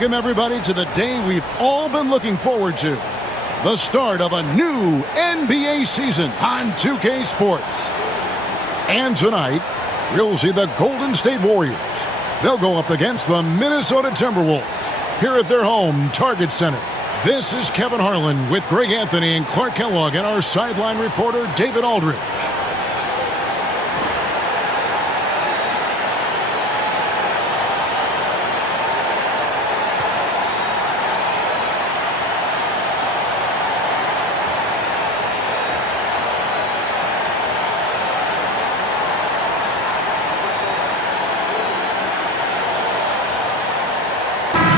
Welcome, everybody, to the day we've all been looking forward to. The start of a new NBA season on 2K Sports. And tonight, we'll see the Golden State Warriors. They'll go up against the Minnesota Timberwolves here at their home Target Center. This is Kevin Harlan with Greg Anthony and Clark Kellogg and our sideline reporter David Aldridge.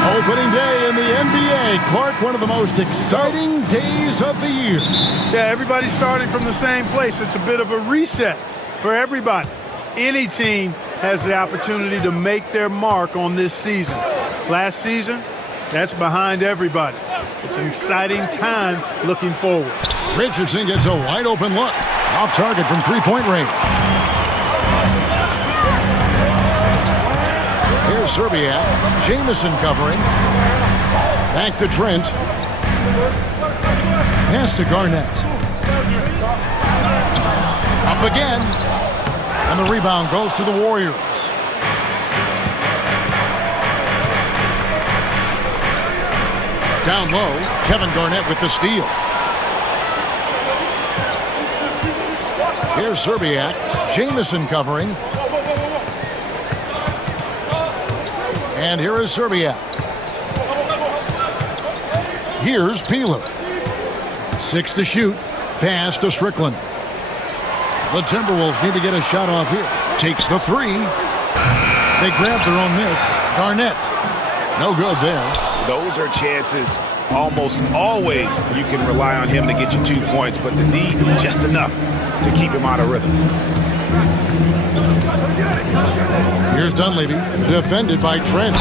Opening day in the NBA. Clark, one of the most exciting days of the year. Yeah, everybody's starting from the same place. It's a bit of a reset for everybody. Any team has the opportunity to make their mark on this season. Last season, that's behind everybody. It's an exciting time looking forward. Richardson gets a wide open look. Off target from three-point range. Here's Serbiak. Jamison covering. Back to Trent. Pass to Garnett. Up again. And the rebound goes to the Warriors. Down low, Kevin Garnett with the steal. Here's Serbiak. Jamison covering. And here is Serbiak. Here's Peeler. 6 to shoot. Pass to Strickland. The Timberwolves need to get a shot off here. Takes the three. They grab their own miss. Garnett. No good there. Those are chances almost always you can rely on him to get you 2 points, but the D, just enough to keep him out of rhythm. Here's Dunleavy, defended by Trent.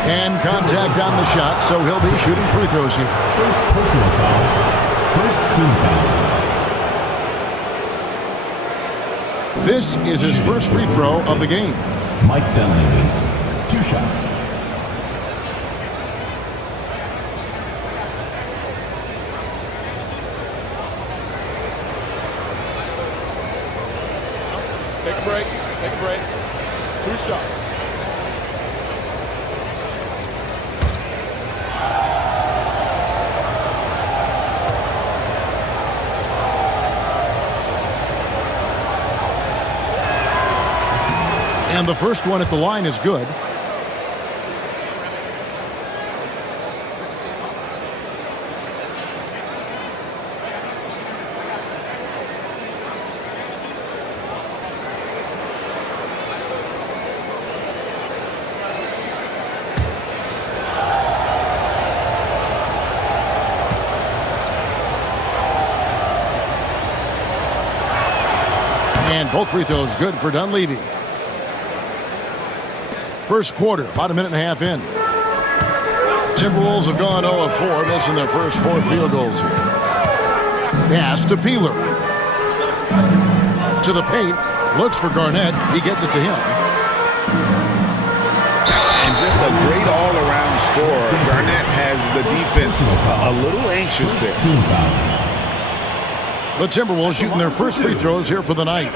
And contact on the shot, so he'll be shooting free throws here. First personal foul. First team foul. This is his first free throw of the game. Mike Dunleavy, 2 shots. Take a break. 2 shots. And the first one at the line is good. And both free throws good for Dunleavy. First quarter, about a minute and a half in. Timberwolves have gone 0 of 4, missing their first 4 field goals here. Pass to Peeler. To the paint. Looks for Garnett. He gets it to him. And just a great all-around scorer. Garnett has the defense a little anxious there. The Timberwolves shooting their first free throws here for the night.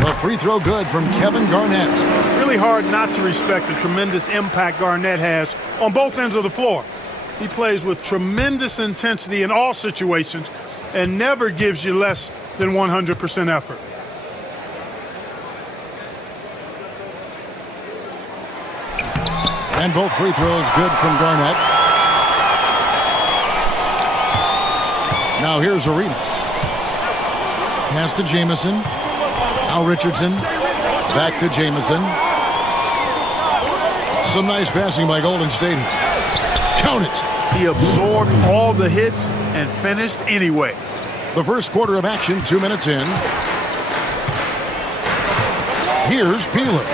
The free throw good from Kevin Garnett. Really hard not to respect the tremendous impact Garnett has on both ends of the floor. He plays with tremendous intensity in all situations and never gives you less than 100% effort. And both free throws good from Garnett. Now here's Arenas. Pass to Jamison. Now Richardson. Back to Jamison. Some nice passing by Golden State. Count it. He absorbed all the hits and finished anyway. The first quarter of action, 2 minutes in. Here's Peeler.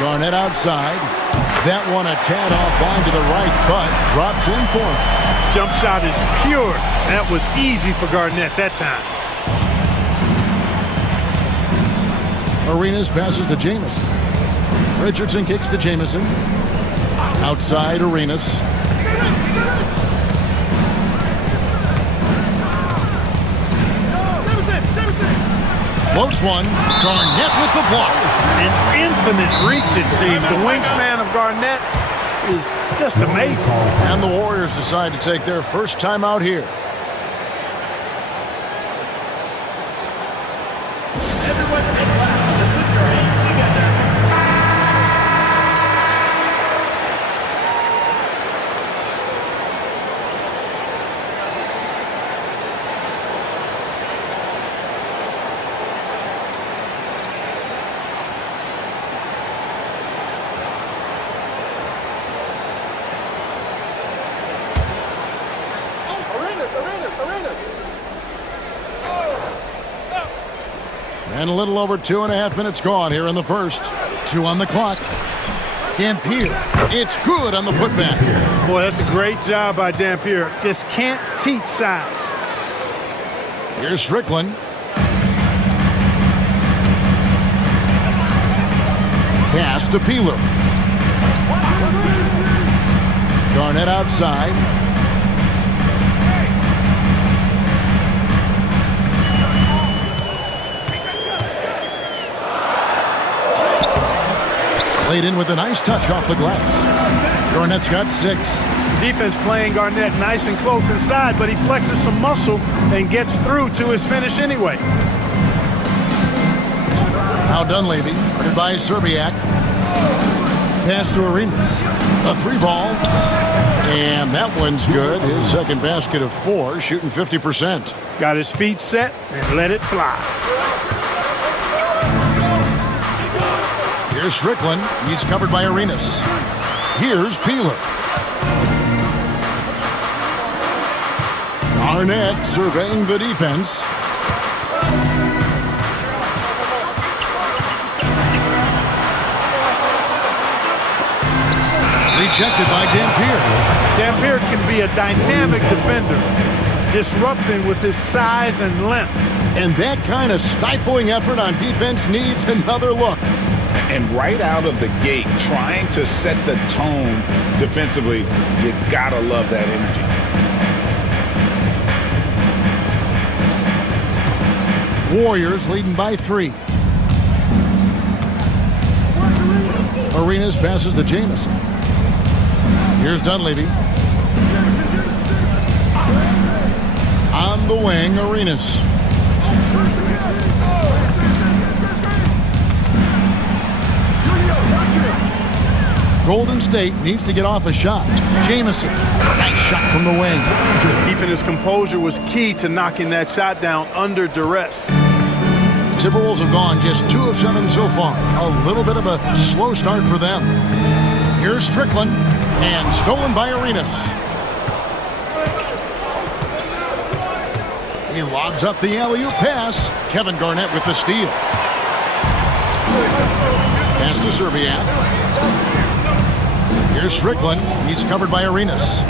Garnett outside. That one a tad offline to the right, but drops in for him. Jump shot is pure. That was easy for Garnett that time. Arenas passes to Jamison. Richardson kicks to Jamison. Outside Arenas. Floats one. Garnett with the block. An infinite reach, it seems. The wingspan of Garnett is just amazing. And the Warriors decide to take their first time out here. Everyone in class, put your hands together. And a little over 2.5 minutes gone here in the first. 2 on the clock. Dampier. It's good on the putback. Boy, that's a great job by Dampier. Just can't teach size. Here's Strickland. Pass to Peeler. Garnett outside. Laid in with a nice touch off the glass. Garnett's got 6. Defense playing Garnett nice and close inside, but he flexes some muscle and gets through to his finish anyway. Now Dunleavy, guarded by Serbiak. Pass to Arenas. A 3-ball. And that one's good. His second basket of 4, shooting 50%. Got his feet set and let it fly. Here's Strickland. He's covered by Arenas. Here's Peeler. Garnett surveying the defense. Rejected by Dampier. Dampier can be a dynamic defender, disrupting with his size and length. And that kind of stifling effort on defense needs another look. And right out of the gate, trying to set the tone defensively, you gotta love that energy. Warriors leading by 3. Arenas passes to Jamison. Here's Dunleavy. On the wing, Arenas. Golden State needs to get off a shot. Jamison, nice shot from the wing. Keeping his composure was key to knocking that shot down under duress. The Timberwolves have gone just 2 of 7 so far. A little bit of a slow start for them. Here's Strickland, and stolen by Arenas. He lobs up the alley-oop pass. Kevin Garnett with the steal. Pass to Serbiak. Here's Strickland. He's covered by Arenas.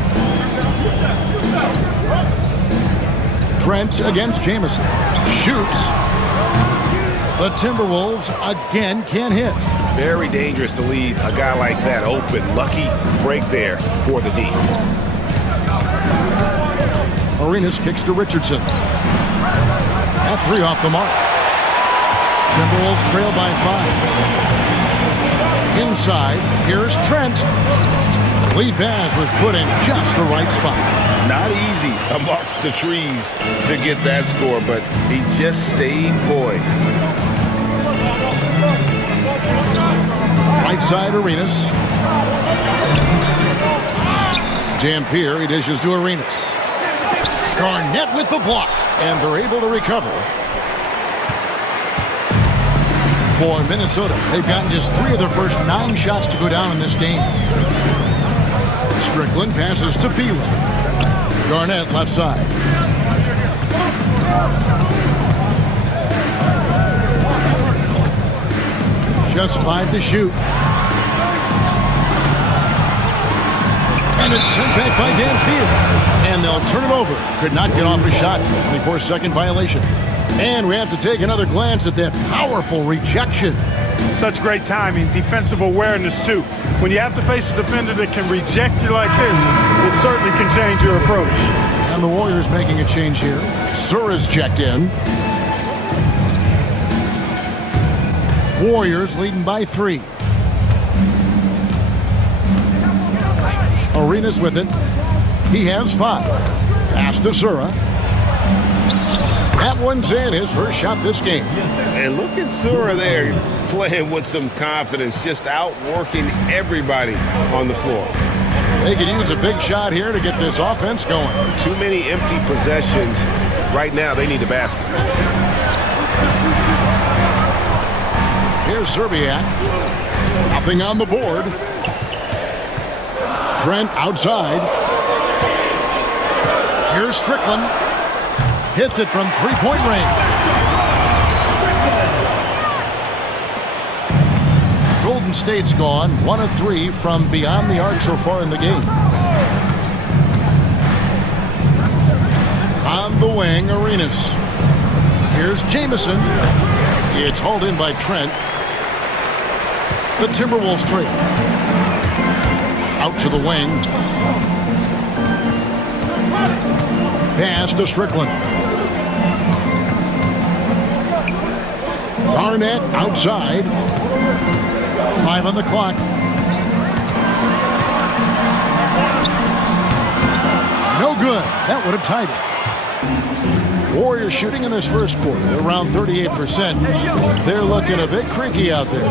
Trent against Jamison. Shoots. The Timberwolves again can't hit. Very dangerous to leave a guy like that open. Lucky break there for the D. Arenas kicks to Richardson. That 3 off the mark. Timberwolves trail by 5. Inside, here's Trent. Lead pass was put in just the right spot. Not easy amongst the trees to get that score, but he just stayed poised. Right side, Arenas. Dampier, he dishes to Arenas. Garnett with the block, and they're able to recover. For Minnesota, they've gotten just 3 of their first 9 shots to go down in this game. Strickland passes to Peeler. Garnett left side. Just 5 to shoot. And it's sent back by Danfield. And they'll turn it over. Could not get off a shot. 24-second violation. And we have to take another glance at that powerful rejection. Such great timing, defensive awareness too. When you have to face a defender that can reject you like this, it certainly can change your approach. And the Warriors making a change here. Sura's checked in. Warriors leading by 3. Arenas with it. He has 5. Pass to Sura. That one's in, his first shot this game. And look at Sura there. He's playing with some confidence, just outworking everybody on the floor. They could use a big shot here to get this offense going. Too many empty possessions. Right now, they need a basket. Here's Serbiak. Nothing on the board. Trent outside. Here's Strickland. Hits it from three-point range. Golden State's gone 1 of 3 from beyond the arc so far in the game. On the wing, Arenas. Here's Jamison. It's hauled in by Trent. The Timberwolves trail. Out to the wing. Pass to Strickland. Garnett outside. 5 on the clock. No good. That would have tied it. Warriors shooting in this first quarter. They're around 38%. They're looking a bit creaky out there.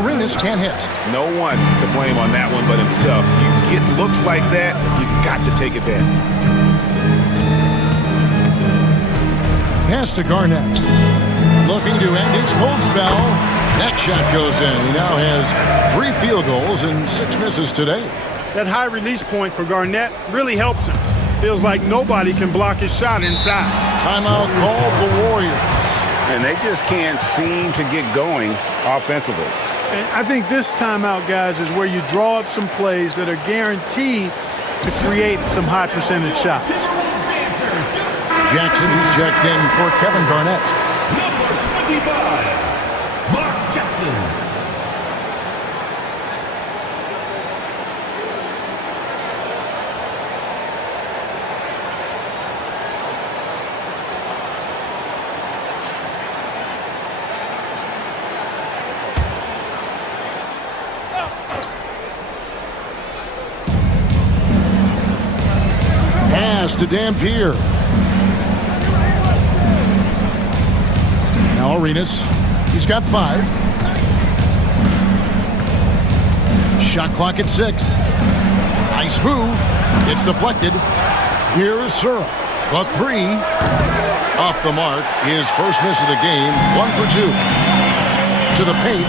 Arenas can't hit. No one to blame on that one but himself. You get looks like that, you've got to take it back. Pass to Garnett. Looking to end his cold spell. That shot goes in. He now has 3 field goals and 6 misses today. That high release point for Garnett really helps him. Feels like nobody can block his shot inside. Timeout called the Warriors. And they just can't seem to get going offensively. And I think this timeout, guys, is where you draw up some plays that are guaranteed to create some high percentage shots. Jackson, he's checked in for Kevin Garnett. Number 25, Mark Jackson. Pass to Dampier. Now Arenas. He's got 5. Shot clock at 6. Nice move. It's deflected. Here's Sura. The 3. Off the mark. His first miss of the game. 1 for 2. To the paint.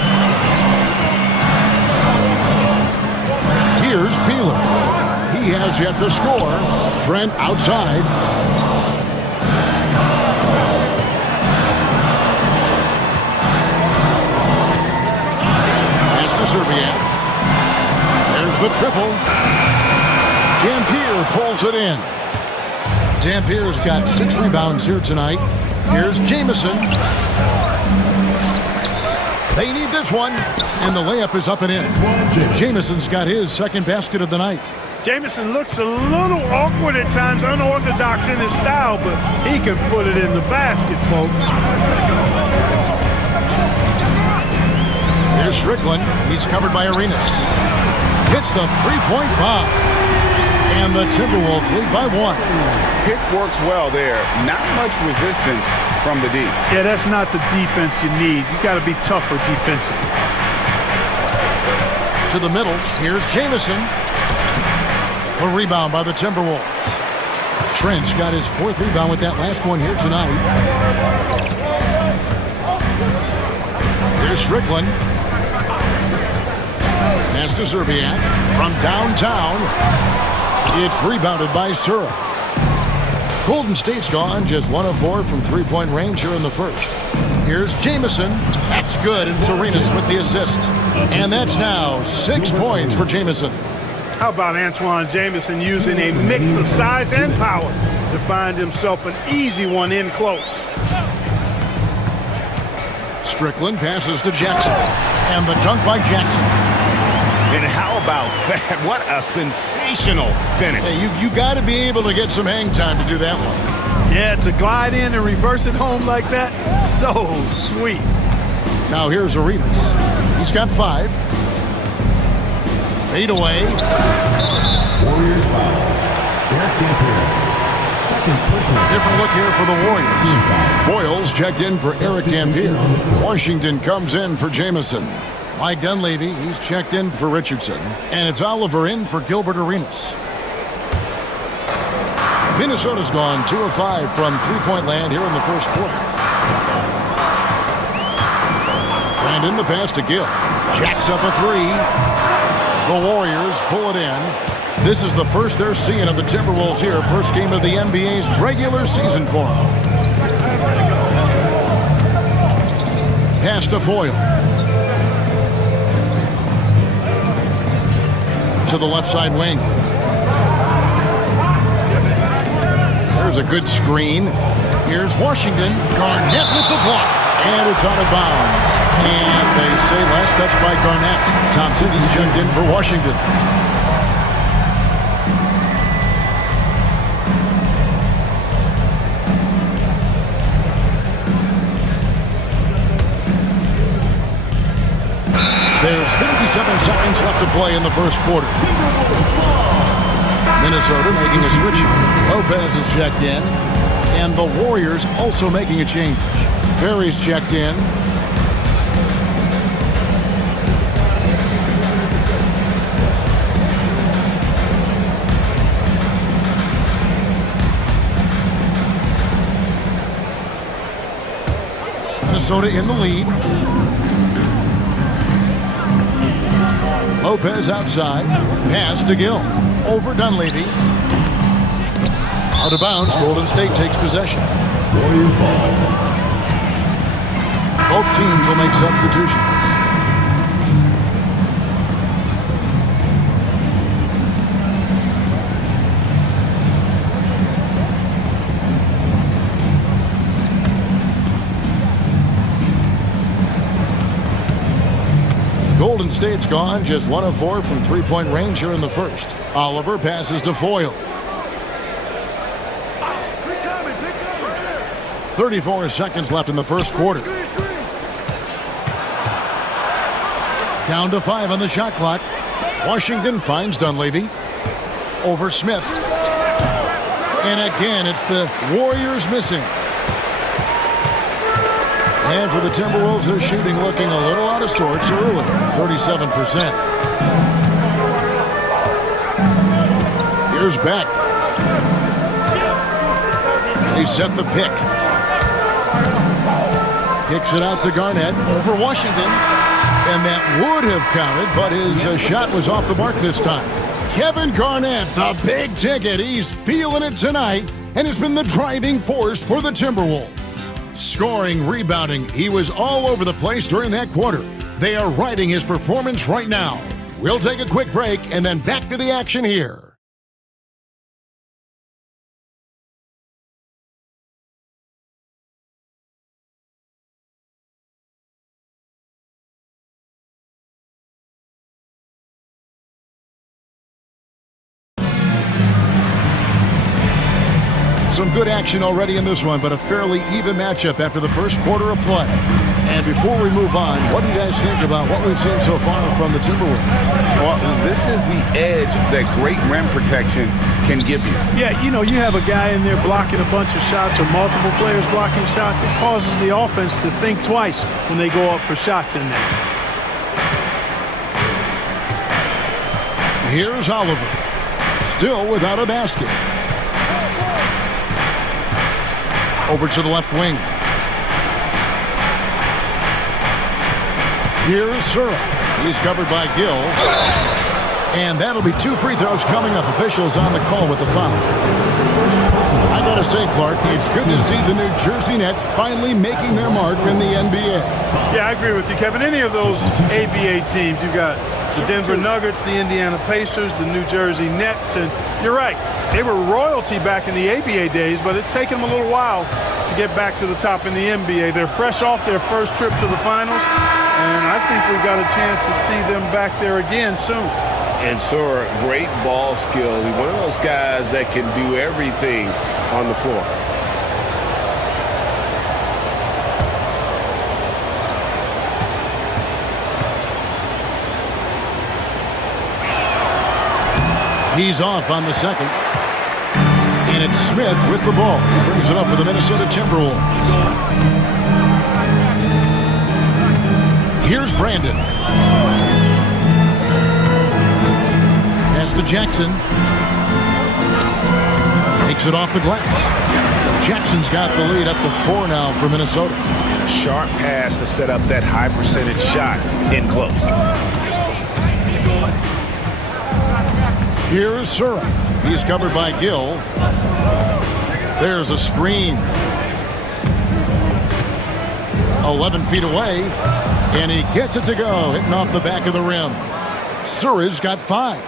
Here's Peeler. He has yet to score. Trent outside. Pass to Serbiak. There's the triple. Dampier pulls it in. Dampier's got 6 rebounds here tonight. Here's Jamison. They need this one. And the layup is up and in. Jamison's got his second basket of the night. Jamison looks a little awkward at times, unorthodox in his style, but he can put it in the basket, folks. Here's Strickland. He's covered by Arenas. Hits the three-point bomb. And the Timberwolves lead by 1. Pick works well there. Not much resistance from the D. Yeah, that's not the defense you need. You got to be tougher defensively. To the middle. Here's Jamison. A rebound by the Timberwolves. Trent's got his 4th rebound with that last one here tonight. Here's Strickland. Pass to Zerbiak from downtown. It's rebounded by Sura. Golden State's gone just 1 of 4 from three-point range here in the first. Here's Jamison. That's good, and Serenas with the assist. And that's now 6 points for Jamison. How about Antoine Jamison using a mix of size and power to find himself an easy one in close. Strickland passes to Jackson. And the dunk by Jackson. And how about that? What a sensational finish. Hey, you got to be able to get some hang time to do that one. Yeah, to glide in and reverse it home like that, so sweet. Now here's Arenas. He's got 5. Fade away. Warriors foul. Eric Dampier. Second personal. Different look here for the Warriors. Foyles checked in for Eric Dampier. Washington comes in for Jamison. Mike Dunleavy, he's checked in for Richardson. And it's Oliver in for Gilbert Arenas. Minnesota's gone 2 of 5 from three-point land here in the first quarter. And in the pass to Gill. Jacks up a 3. The Warriors pull it in. This is the first they're seeing of the Timberwolves here. First game of the NBA's regular season for them. Pass to Foyle. To the left side wing. There's a good screen. Here's Washington. Garnett with the block. And it's out of bounds. And they say last touch by Garnett. Thompson, he's checked in for Washington. There's 57 seconds left to play in the first quarter. Minnesota making a switch. Lopez is checked in. And the Warriors also making a change. Perry's checked in. Minnesota in the lead. Lopez outside. Pass to Gill. Over Dunleavy. Out of bounds. Golden State takes possession. Warriors ball. Both teams will make substitutions. Golden State's gone just 1 of 4 from three-point range here in the first. Oliver passes to Foyle. 34 seconds left in the first quarter. Down to 5 on the shot clock. Washington finds Dunleavy. Over Smith. And again, it's the Warriors missing. And for the Timberwolves, their shooting looking a little out of sorts early. 37%. Here's Beck. They set the pick. Kicks it out to Garnett over Washington. And that would have counted, but his shot was off the mark this time. Kevin Garnett, the big ticket. He's feeling it tonight and has been the driving force for the Timberwolves. Scoring, rebounding, he was all over the place during that quarter. They are riding his performance right now. We'll take a quick break and then back to the action here. Some good action already in this one, but a fairly even matchup after the first quarter of play. And before we move on, what do you guys think about what we've seen so far from the Timberwolves? Well, this is the edge that great rim protection can give you. Yeah, you know, you have a guy in there blocking a bunch of shots or multiple players blocking shots. It causes the offense to think twice when they go up for shots in there. Here's Oliver. Still without a basket. Over to the left wing. Here's Sura. He's covered by Gill. And that'll be 2 free throws coming up. Officials on the call with the foul. I gotta say, Clark, it's good to see the New Jersey Nets finally making their mark in the NBA. Yeah, I agree with you, Kevin. Any of those ABA teams, you've got the Denver Nuggets, the Indiana Pacers, the New Jersey Nets, and you're right. They were royalty back in the ABA days, but it's taken them a little while to get back to the top in the NBA. They're fresh off their first trip to the finals, and I think we've got a chance to see them back there again soon. And Sora, great ball skills. He's one of those guys that can do everything on the floor. He's off on the second. And it's Smith with the ball. He brings it up for the Minnesota Timberwolves. Here's Brandon. Pass to Jackson. Takes it off the glass. Jackson's got the lead up to 4 now for Minnesota. And a sharp pass to set up that high percentage shot in close. Here's Sura. He's covered by Gill. There's a screen. 11 feet away. And he gets it to go, hitting off the back of the rim. Sura's got 5.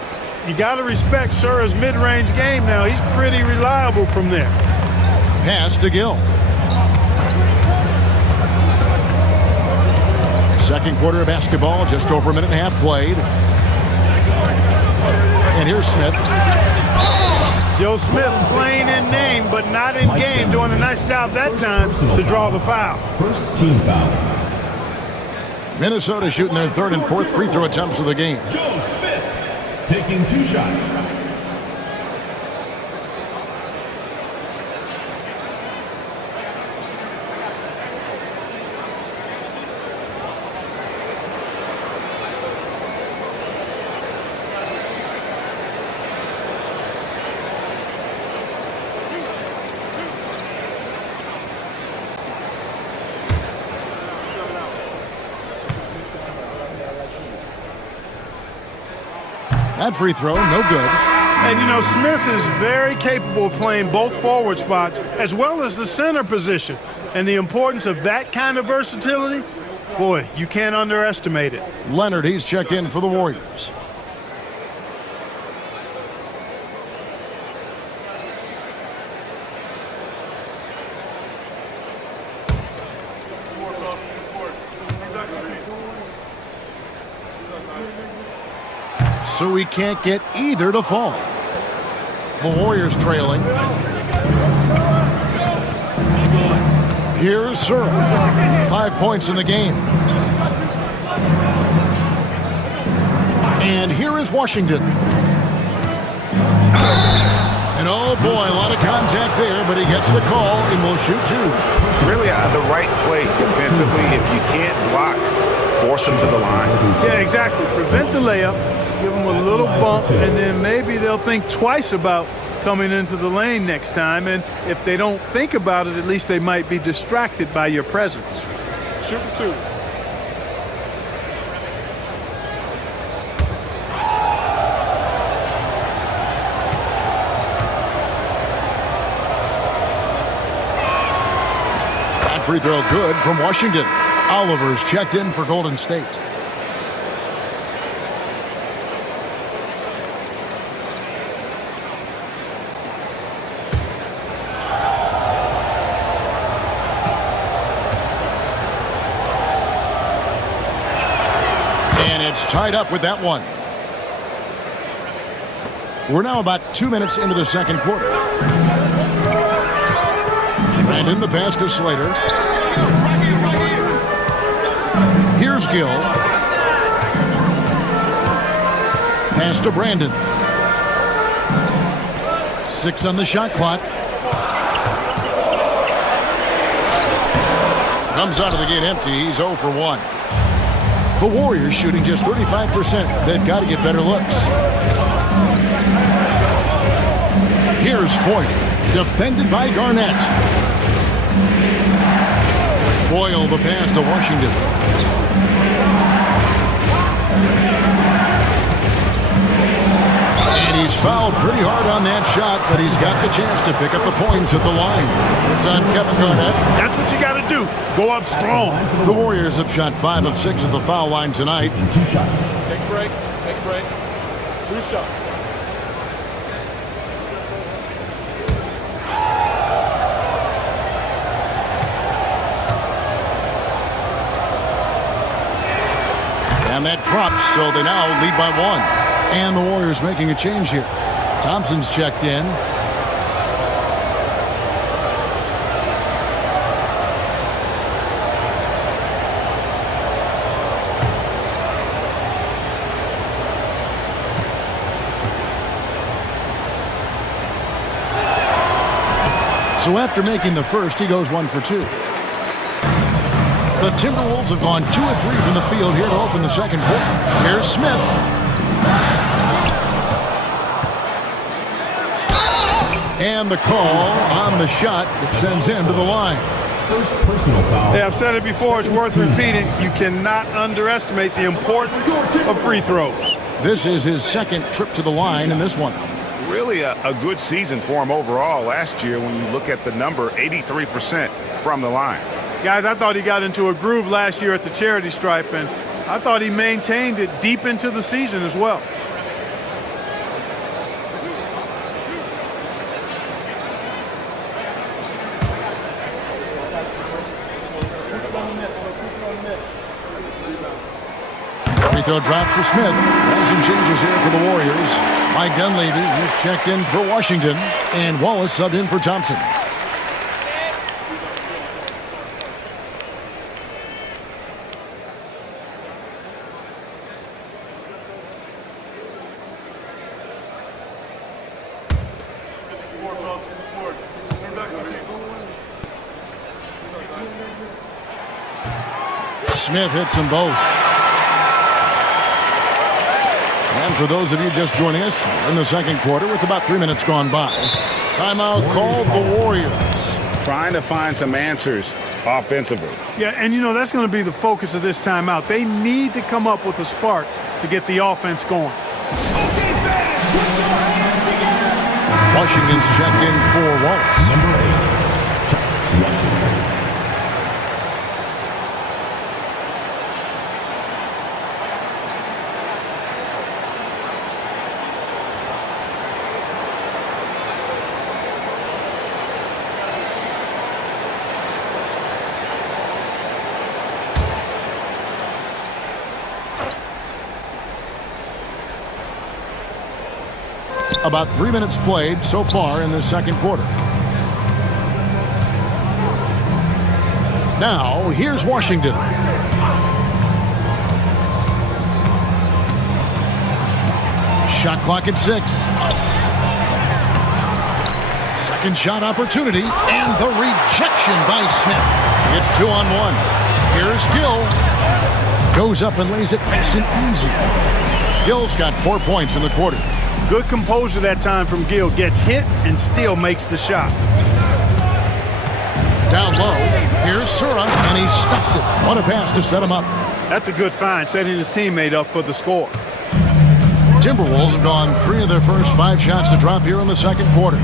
You got to respect Sura's mid-range game now. He's pretty reliable from there. Pass to Gill. Second quarter of basketball, just over a minute and a half played. And here's Smith. Joe Smith playing in name, but not in game, doing a nice job that time to draw the foul. First team foul. Minnesota shooting their 3rd and 4th free throw attempts of the game. Joe Smith taking 2 shots. That free throw, no good. And, you know, Smith is very capable of playing both forward spots as well as the center position. And the importance of that kind of versatility, boy, you can't underestimate it. Leonard, he's checked in for the Warriors. So he can't get either to fall. The Warriors trailing. Here's Sura. 5 points in the game. And here is Washington. And oh boy, a lot of contact there, but he gets the call and will shoot 2. Really the right play defensively. If you can't block, force him to the line. Yeah, exactly. Prevent the layup. Give them a little bump, and then maybe they'll think twice about coming into the lane next time. And if they don't think about it, at least they might be distracted by your presence. Shoot 2. That free throw good from Washington. Oliver's checked in for Golden State. Tied up with that one. We're now about 2 minutes into the second quarter. Brandon, the pass to Slater. Here's Gill. Pass to Brandon. 6 on the shot clock. Comes out of the gate empty. He's 0 for 1. The Warriors shooting just 35%. They've got to get better looks. Here's Foyt, defended by Garnett. Foyle the pass to Washington. fouled pretty hard on that shot, but he's got the chance to pick up the points at the line. It's on Kevin Garnett. That's what you got to do. Go up strong. The Warriors have shot 5 of 6 at the foul line tonight. Taking 2 shots. Take a break. Take a break. 2 shots. And that drops, so they now lead by 1. And the Warriors making a change here. Thompson's checked in. So after making the first, he goes 1 for 2. The Timberwolves have gone 2 of 3 from the field here to open the second quarter. Here's Smith. And the call on the shot that sends him to the line. First personal foul. Hey, I've said it before. It's worth repeating. You cannot underestimate the importance of free throws. This is his second trip to the line in this one. Really a good season for him overall last year when you look at the number, 83% from the line. Guys, I thought he got into a groove last year at the charity stripe, and I thought he maintained it deep into the season as well. Free throw drop for Smith. And some changes here for the Warriors. Mike Dunleavy, who's checked in for Washington, and Wallace subbed in for Thompson. Smith hits them both. And for those of you just joining us, in the second quarter with about 3 minutes gone by. Timeout called the Warriors. Trying to find some answers offensively. Yeah, and you know, that's going to be the focus of this timeout. They need to come up with a spark to get the offense going. Washington's checked in for Wallace. Number 8, Washington. About 3 minutes played so far in the second quarter. Now, here's Washington. Shot clock at 6. Second shot opportunity, and the rejection by Smith. It's 2-on-1. Here's Gill. Goes up and lays it nice and easy. Gill's got 4 points in the quarter. Good composure that time from Gill. Gets hit and still makes the shot. Down low, here's Sura, and he stuffs it. What a pass to set him up. That's a good find, setting his teammate up for the score. Timberwolves have gone 3 of their first 5 shots to drop here in the second quarter.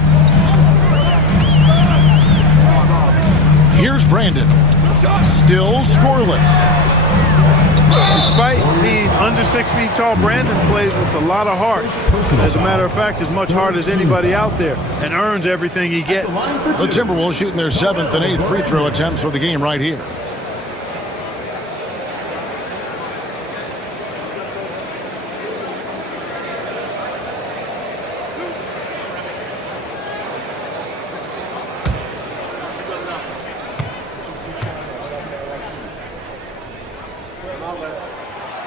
Here's Brandon. Still scoreless. Despite being under 6 feet tall, Brandon plays with a lot of heart. As a matter of fact, as much heart as anybody out there, and earns everything he gets. The Timberwolves shooting their 7th and 8th free throw attempts for the game right here.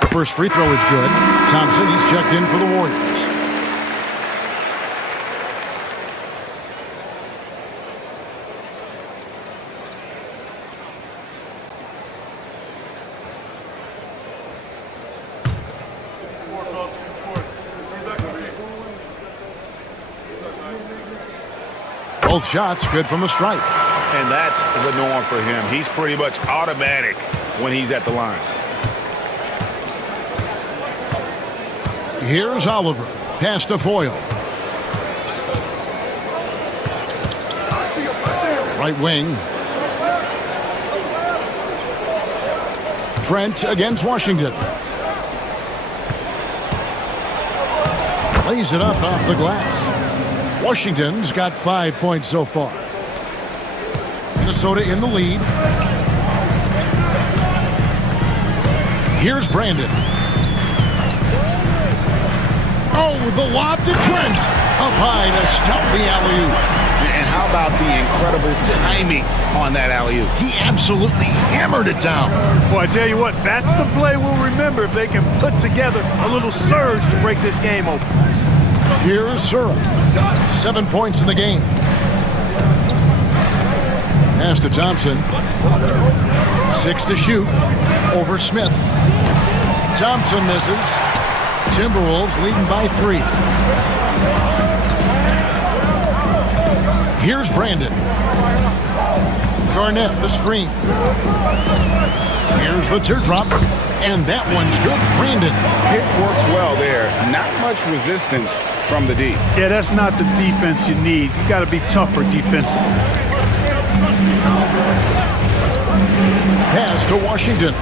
First free throw is good. Thompson, he's checked in for the Warriors. Both shots good from the stripe. And that's the norm for him. He's pretty much automatic when he's at the line. Here's Oliver. Pass to Foyle. Right wing. Trent against Washington. Lays it up off the glass. Washington's got 5 points so far. Minnesota in the lead. Here's Brandon. Oh, the lob to Trent. Up high to stuff the alley-oop. And how about the incredible timing on that alley-oop? He absolutely hammered it down. Boy, I tell you what, that's the play we'll remember if they can put together a little surge to break this game open. Here's Sura. 7 points in the game. Pass to Thompson. 6 to shoot. Over Smith. Thompson misses. Timberwolves leading by 3. Here's Brandon. Garnett, the screen. Here's the teardrop. And that one's good. Brandon. It works well there. Not much resistance from the D. Yeah, that's not the defense you need. You got to be tougher defensively. Pass to Washington.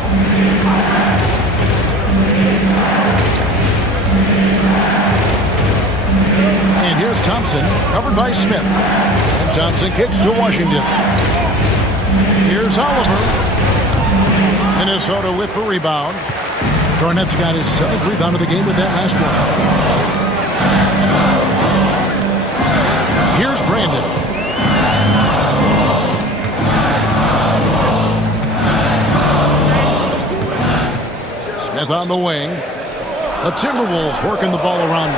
And here's Thompson, covered by Smith. And Thompson kicks to Washington. Here's Oliver. Minnesota with the rebound. Garnett's got his 7th rebound of the game with that last one. Here's Brandon. Smith on the wing. The Timberwolves working the ball around them.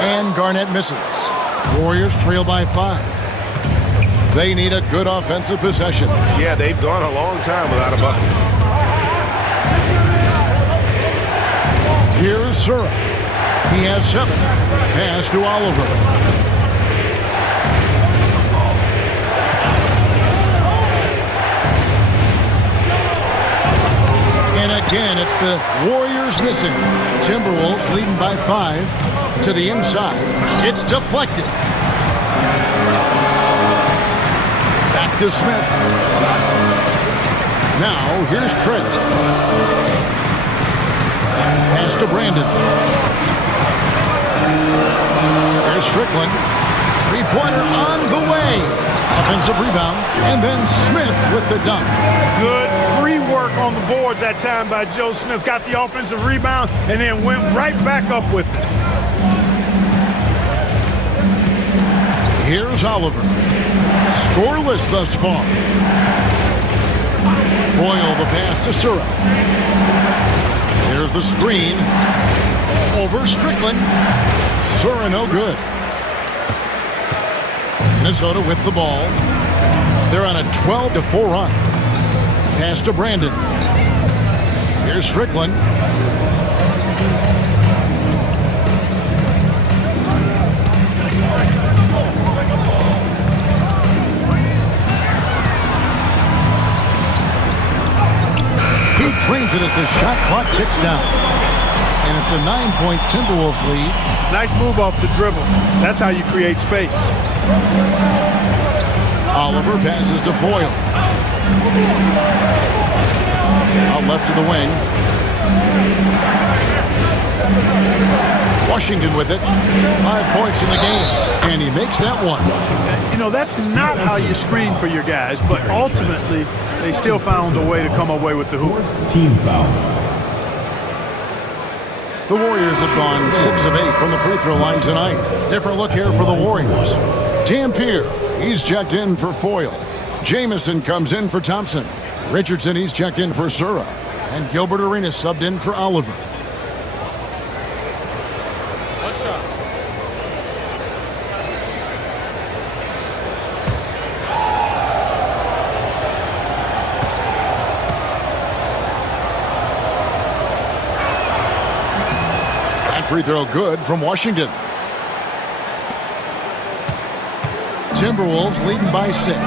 And Garnett misses. Warriors trail by 5. They need a good offensive possession. Yeah, they've gone a long time without a bucket. Here's Sura. He has 7. Pass to Oliver. And again, it's the Warriors missing. Timberwolves leading by 5 to the inside. It's deflected. Back to Smith. Now, here's Trent. Pass to Brandon. Here's Strickland. Three-pointer on the way. Offensive rebound. And then Smith with the dunk. Good free work on the boards that time by Joe Smith. Got the offensive rebound and then went right back up with it. Here's Oliver. Scoreless thus far. Foyle the pass to Sura. Here's the screen. Over Strickland. Sura no good. Minnesota with the ball. They're on a 12-4 run. Pass to Brandon. Here's Strickland. He trains it as the shot clock ticks down. And it's a 9-point Timberwolves lead. Nice move off the dribble. That's how you create space. Oliver passes to Foyle. Out left to the wing. Washington with it. 5 points in the game. And he makes that one. You know, that's not how you screen for your guys, but ultimately they still found a way to come away with the hoop. Team foul. The Warriors have gone 6 of 8 from the free throw line tonight. Different look here for the Warriors. Dampier, he's checked in for Foyle. Jamison comes in for Thompson. Richardson, he's checked in for Sura. And Gilbert Arenas subbed in for Oliver. One shot. That free throw good from Washington. Timberwolves leading by 6.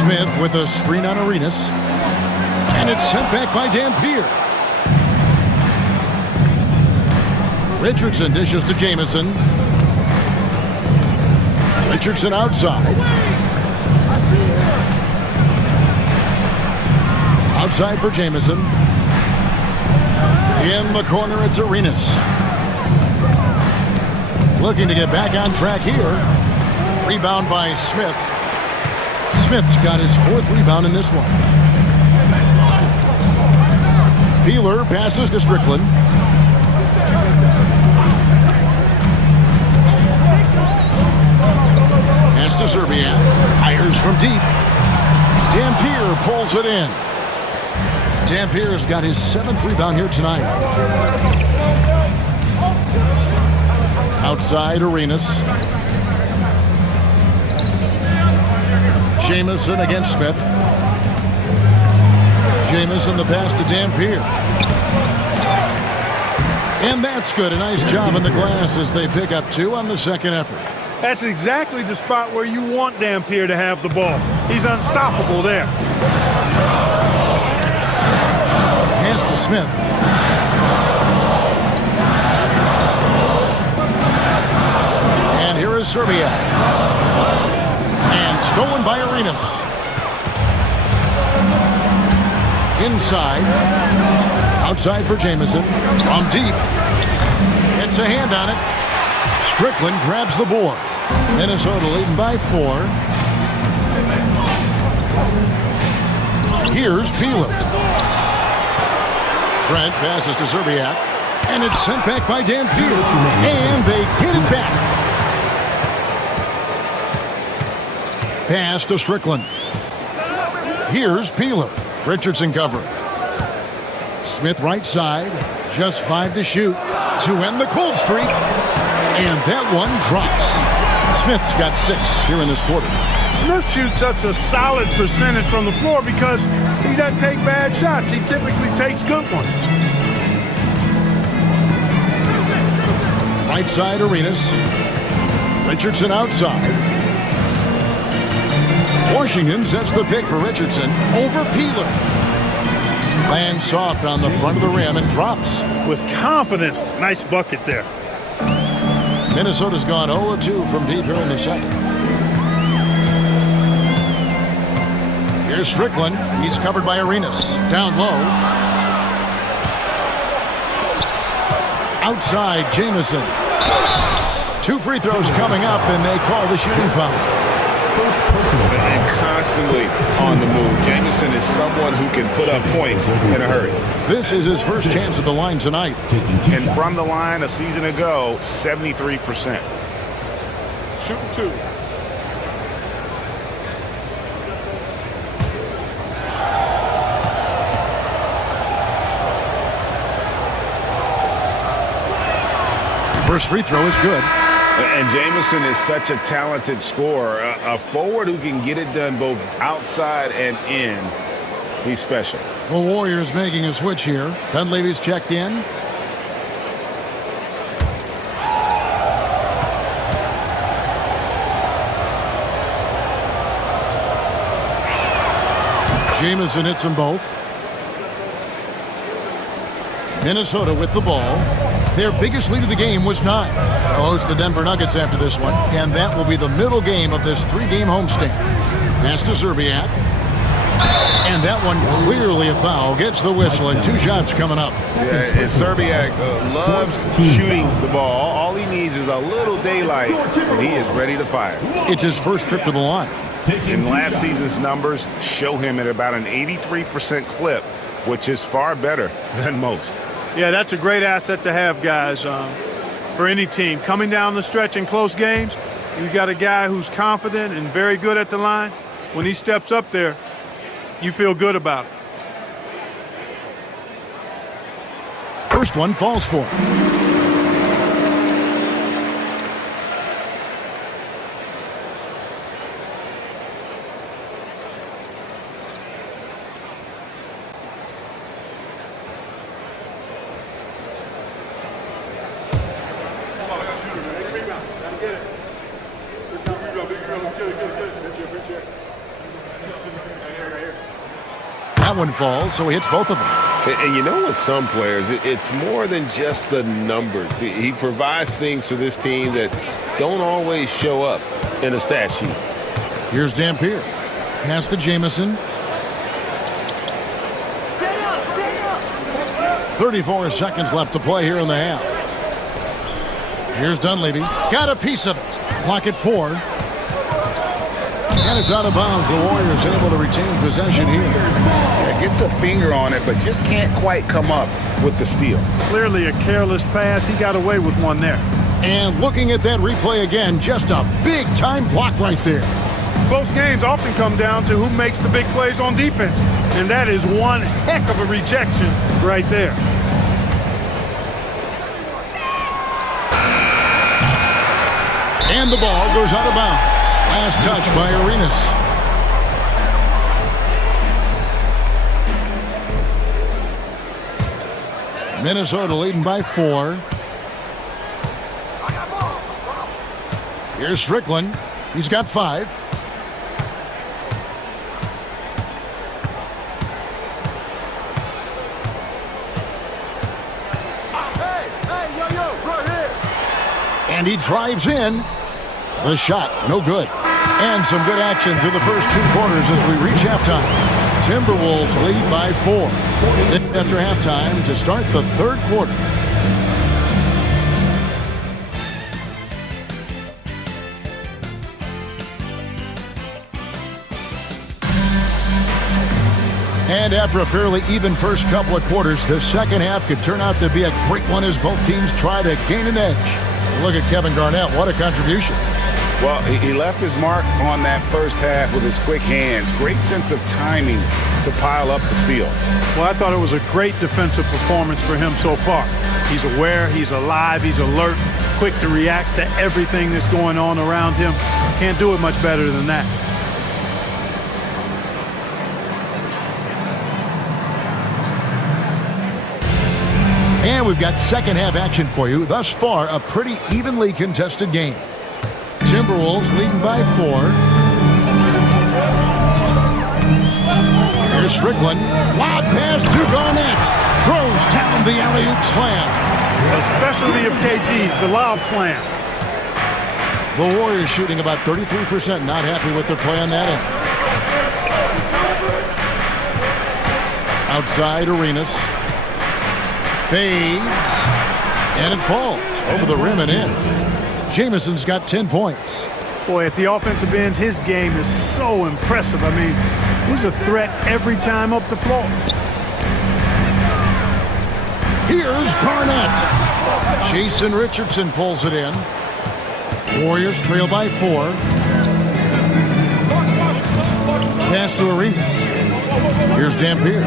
Smith with a screen on Arenas. And it's sent back by Dampier. Richardson dishes to Jamison. Richardson outside. Outside for Jamison. In the corner, it's Arenas. Looking to get back on track here. Rebound by Smith. Smith's got his 4th rebound in this one. Peeler passes to Strickland. Pass to Zerbiak. Fires from deep. Dampier pulls it in. Dampier's got his 7th rebound here tonight. Outside, Arenas. Jamison against Smith. Jamison the pass to Dampier. And that's good. A nice job in the glass as they pick up 2 on the second effort. That's exactly the spot where you want Dampier to have the ball. He's unstoppable there. Pass to Smith. And here is Zerbiak. And stolen by Arenas. Inside. Outside for Jamison. From deep. Gets a hand on it. Strickland grabs the board. Minnesota leading by 4. Here's Peeler. Trent passes to Zerbiak. And it's sent back by Dampier. And they get it back. Pass to Strickland. Here's Peeler. Richardson covering. Smith right side. Just 5 to shoot to end the cold streak. And that one drops. Smith's got 6 here in this quarter. Smith shoots such a solid percentage from the floor because he doesn't take bad shots. He typically takes good ones. Right side, Arenas. Richardson outside. Washington sets the pick for Richardson over Peeler. Lands soft on the front of the rim and drops. With confidence, nice bucket there. Minnesota's gone 0-2 from deep here in the second. Here's Strickland. He's covered by Arenas. Down low. Outside, Jamison. 2 free throws coming up, and they call the shooting foul. And constantly on the move. Jamison is someone who can put up points in a hurry. This is his first chance at the line tonight. And from the line a season ago, 73%. Shooting 2. First free throw is good. And Jamison is such a talented scorer, a forward who can get it done both outside and in. He's special. The Warriors making a switch here. Dunleavy's checked in. Jamison hits them both. Minnesota with the ball. Their biggest lead of the game was 9. They'll host the Denver Nuggets after this one, and that will be the middle game of this 3-game homestand. Pass to Zerbiak. And that one clearly a foul. Gets the whistle, and 2 shots coming up. Yeah, and Zerbiak loves shooting the ball. All he needs is a little daylight, and he is ready to fire. It's his first trip to the line. And last season's numbers show him at about an 83% clip, which is far better than most. Yeah, that's a great asset to have, guys, for any team. Coming down the stretch in close games, you got a guy who's confident and very good at the line. When he steps up there, you feel good about it. First one falls for him. That one falls, so he hits both of them. And you know, with some players, it's more than just the numbers. He provides things for this team that don't always show up. in the stat sheet. Here's Dampier. Pass to Jamison. 34 seconds left to play here in the half. Here's Dunleavy. Got a piece of it. Clock at 4. And it's out of bounds. The Warriors able to retain possession here. Gets a finger on it, but just can't quite come up with the steal. Clearly a careless pass. He got away with one there. And looking at that replay again, just a big-time block right there. Close games often come down to who makes the big plays on defense. And that is one heck of a rejection right there. And the ball goes out of bounds. Last touch by Arenas. Minnesota leading by 4. Here's Strickland. He's got 5. And he drives in. The shot, no good. And some good action through the first 2 quarters as we reach halftime. Timberwolves lead by 4. After halftime to start the 3rd quarter. And after a fairly even first couple of quarters, the second half could turn out to be a great one as both teams try to gain an edge. Look at Kevin Garnett. What a contribution. Well, he left his mark on that first half with his quick hands. Great sense of timing to pile up the steal. Well, I thought it was a great defensive performance for him so far. He's aware, he's alive, he's alert, quick to react to everything that's going on around him. Can't do it much better than that. And we've got second half action for you. Thus far, a pretty evenly contested game. Timberwolves leading by 4. Here's Strickland. Lob pass to Garnett. Throws down the alley-oop slam. A specialty of KG's, the lob slam. The Warriors shooting about 33%. Not happy with their play on that end. Outside, Arenas. Fades. And it falls over the rim and in. Jamison's got 10 points. Boy, at the offensive end, his game is so impressive. I mean, he's a threat every time up the floor. Here's Garnett. Jason Richardson pulls it in. Warriors trail by 4. Pass to Arenas. Here's Dampier.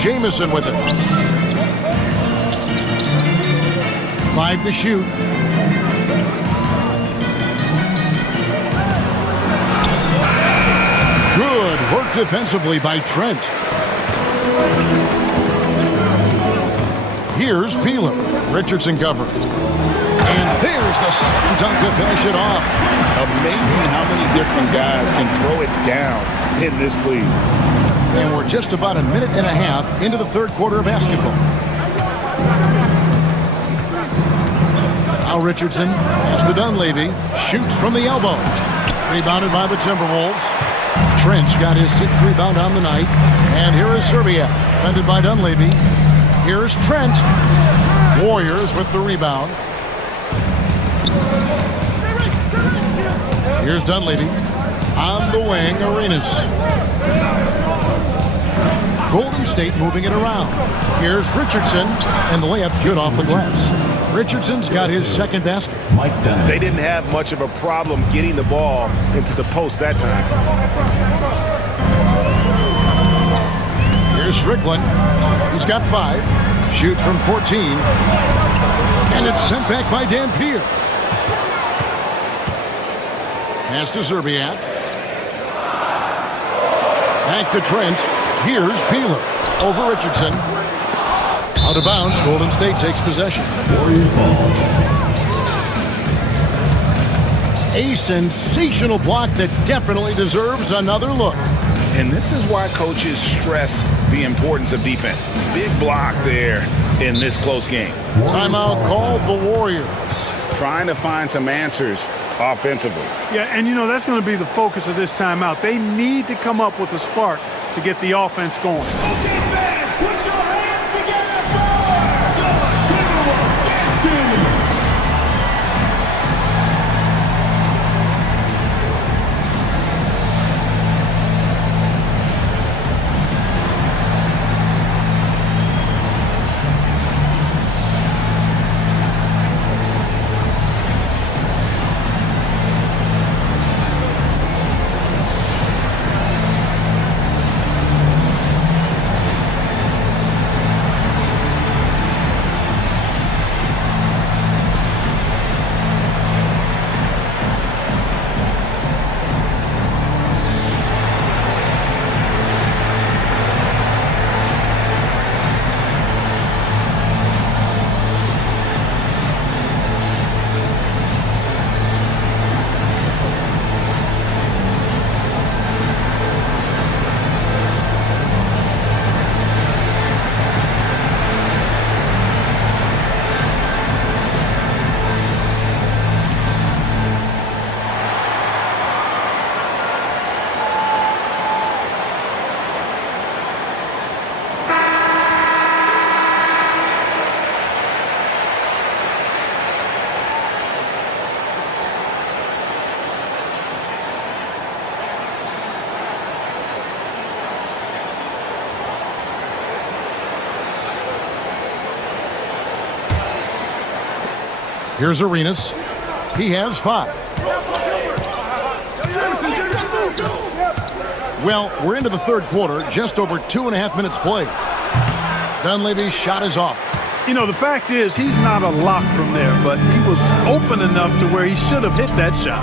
Jamison with it. 5 to shoot. Good work defensively by Trent. Here's Peeler. Richardson covering. And there's the slam dunk to finish it off. Amazing how many different guys can throw it down in this league. And we're just about a minute and a half into the 3rd quarter of basketball. Now Richardson pass to Dunleavy. Shoots from the elbow. Rebounded by the Timberwolves. Trent's got his 6th rebound on the night. And here is Serbia. Defended by Dunleavy. Here's Trent. Warriors with the rebound. Here's Dunleavy. On the wing, Arenas. Golden State moving it around. Here's Richardson, and the layup's good off the glass. Richardson's got his 2nd basket. They didn't have much of a problem getting the ball into the post that time. Here's Strickland. He's got 5. Shoots from 14. And it's sent back by Dampier. Pass to Zerbiak. Back to Trent. Here's Peeler. Over Richardson. Out of bounds. Golden State takes possession. Warriors ball. A sensational block that definitely deserves another look. And this is why coaches stress the importance of defense. Big block there in this close game. Timeout called the Warriors. trying to find some answers offensively. Yeah, and you know, that's going to be the focus of this timeout. They need to come up with a spark to get the offense going. Okay, fans, put your hands together for the Timberwolves dance team. Here's Arenas. He has 5. Well, we're into the third quarter, just over 2.5 minutes played. Dunleavy's shot is off. You know, the fact is he's not a lock from there, but he was open enough to where he should have hit that shot.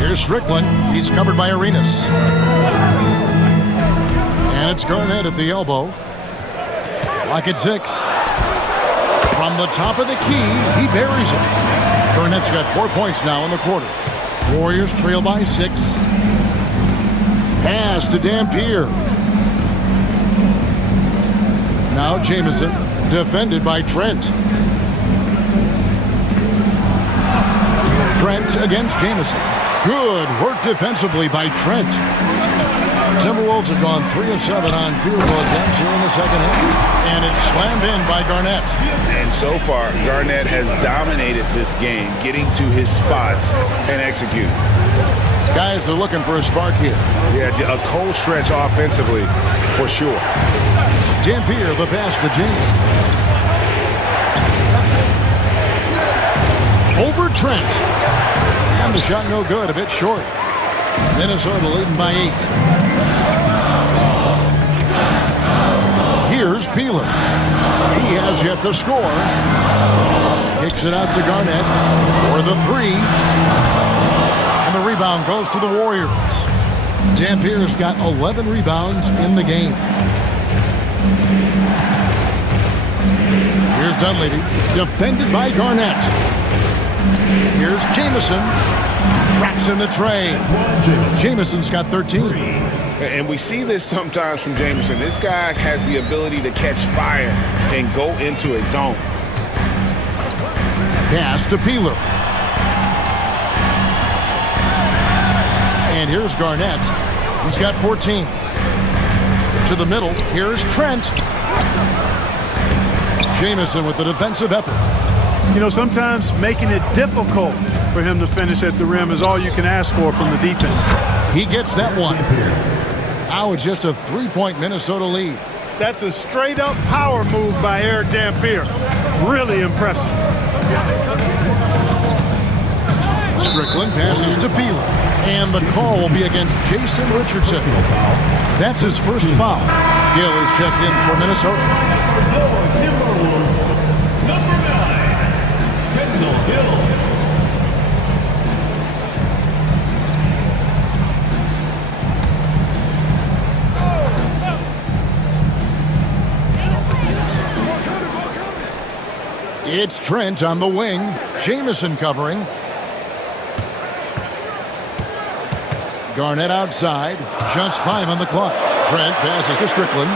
Here's Strickland. He's covered by Arenas. And it's Garnett at the elbow. Lock at 6. From the top of the key, he buries it. Garnett's got 4 points now in the quarter. Warriors trail by 6. Pass to Dampier. Now Jamison, defended by Trent. Trent against Jamison. Good work defensively by Trent. Timberwolves have gone 3 of 7 on field goal attempts here in the second half. And it's slammed in by Garnett. And so far, Garnett has dominated this game, getting to his spots and executing. Guys are looking for a spark here. Yeah, a cold stretch offensively, for sure. Dampier, the pass to Jamison. Over Trent. And the shot no good, a bit short. Minnesota leading by 8. Here's Peeler. He has yet to score. Kicks it out to Garnett for the 3. And the rebound goes to the Warriors. Dampier's got 11 rebounds in the game. Here's Dunleavy, defended by Garnett. Here's Jamison. Traps in the tray. Jamison's got 13. And we see this sometimes from Jamison. This guy has the ability to catch fire and go into a zone. Pass to Peeler. And here's Garnett. He's got 14. To the middle. Here's Trent. Jamison with the defensive effort. You know, sometimes making it difficult for him to finish at the rim is all you can ask for from the defense. He gets that one. Now it's just a 3-point Minnesota lead. That's a straight-up power move by Eric Dampier. Really impressive. Strickland passes to Peeler. And the call will be against Jason Richardson. That's his first foul. Gill is checked in for Minnesota. Timberwolves, number 9, Kendall Gill. It's Trent on the wing. Jamison covering. Garnett outside. Just 5 on the clock. Trent passes to Strickland.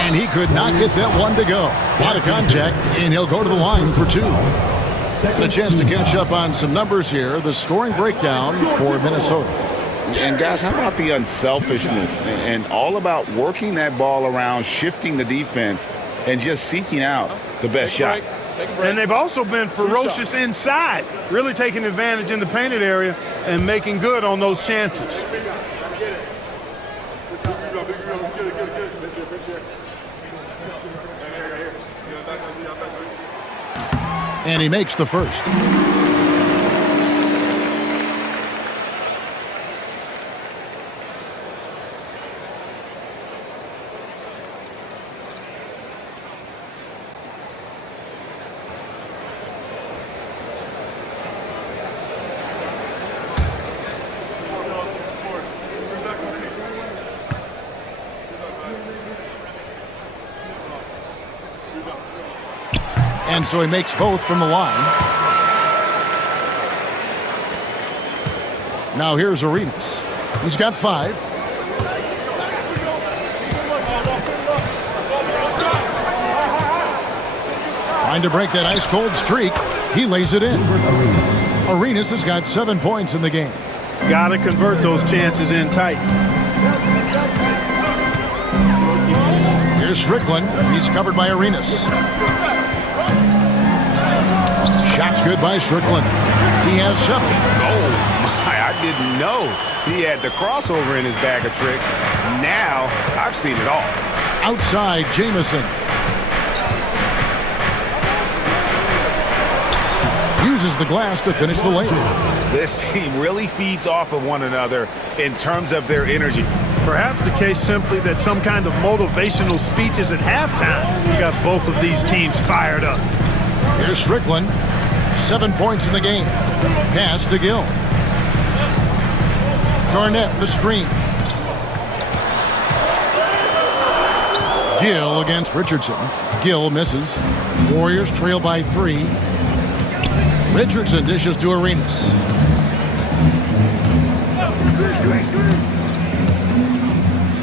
And he could not get that one to go. Out of contact, and he'll go to the line for 2. And a chance to catch up on some numbers here. The scoring breakdown for Minnesota. And guys, how about the unselfishness and all about working that ball around, shifting the defense, and just seeking out the best shot. And they've also been ferocious inside, really taking advantage in the painted area and making good on those chances. And he makes the first. And so he makes both from the line. Now here's Arenas. He's got 5. Trying to break that ice-cold streak. He lays it in. Arenas has got 7 points in the game. Got to convert those chances in tight. Here's Strickland. He's covered by Arenas. Shot's good by Strickland. He has 7. Oh, my, I didn't know he had the crossover in his bag of tricks. Now, I've seen it all. Outside, Jamison. Uses the glass to finish the lane. This team really feeds off of one another in terms of their energy. Perhaps the case simply that some kind of motivational speeches at halftime got both of these teams fired up. Here's Strickland. 7 points in the game. Pass to Gill. Garnett, the screen. Gill against Richardson. Gill misses. Warriors trail by 3. Richardson dishes to Arenas.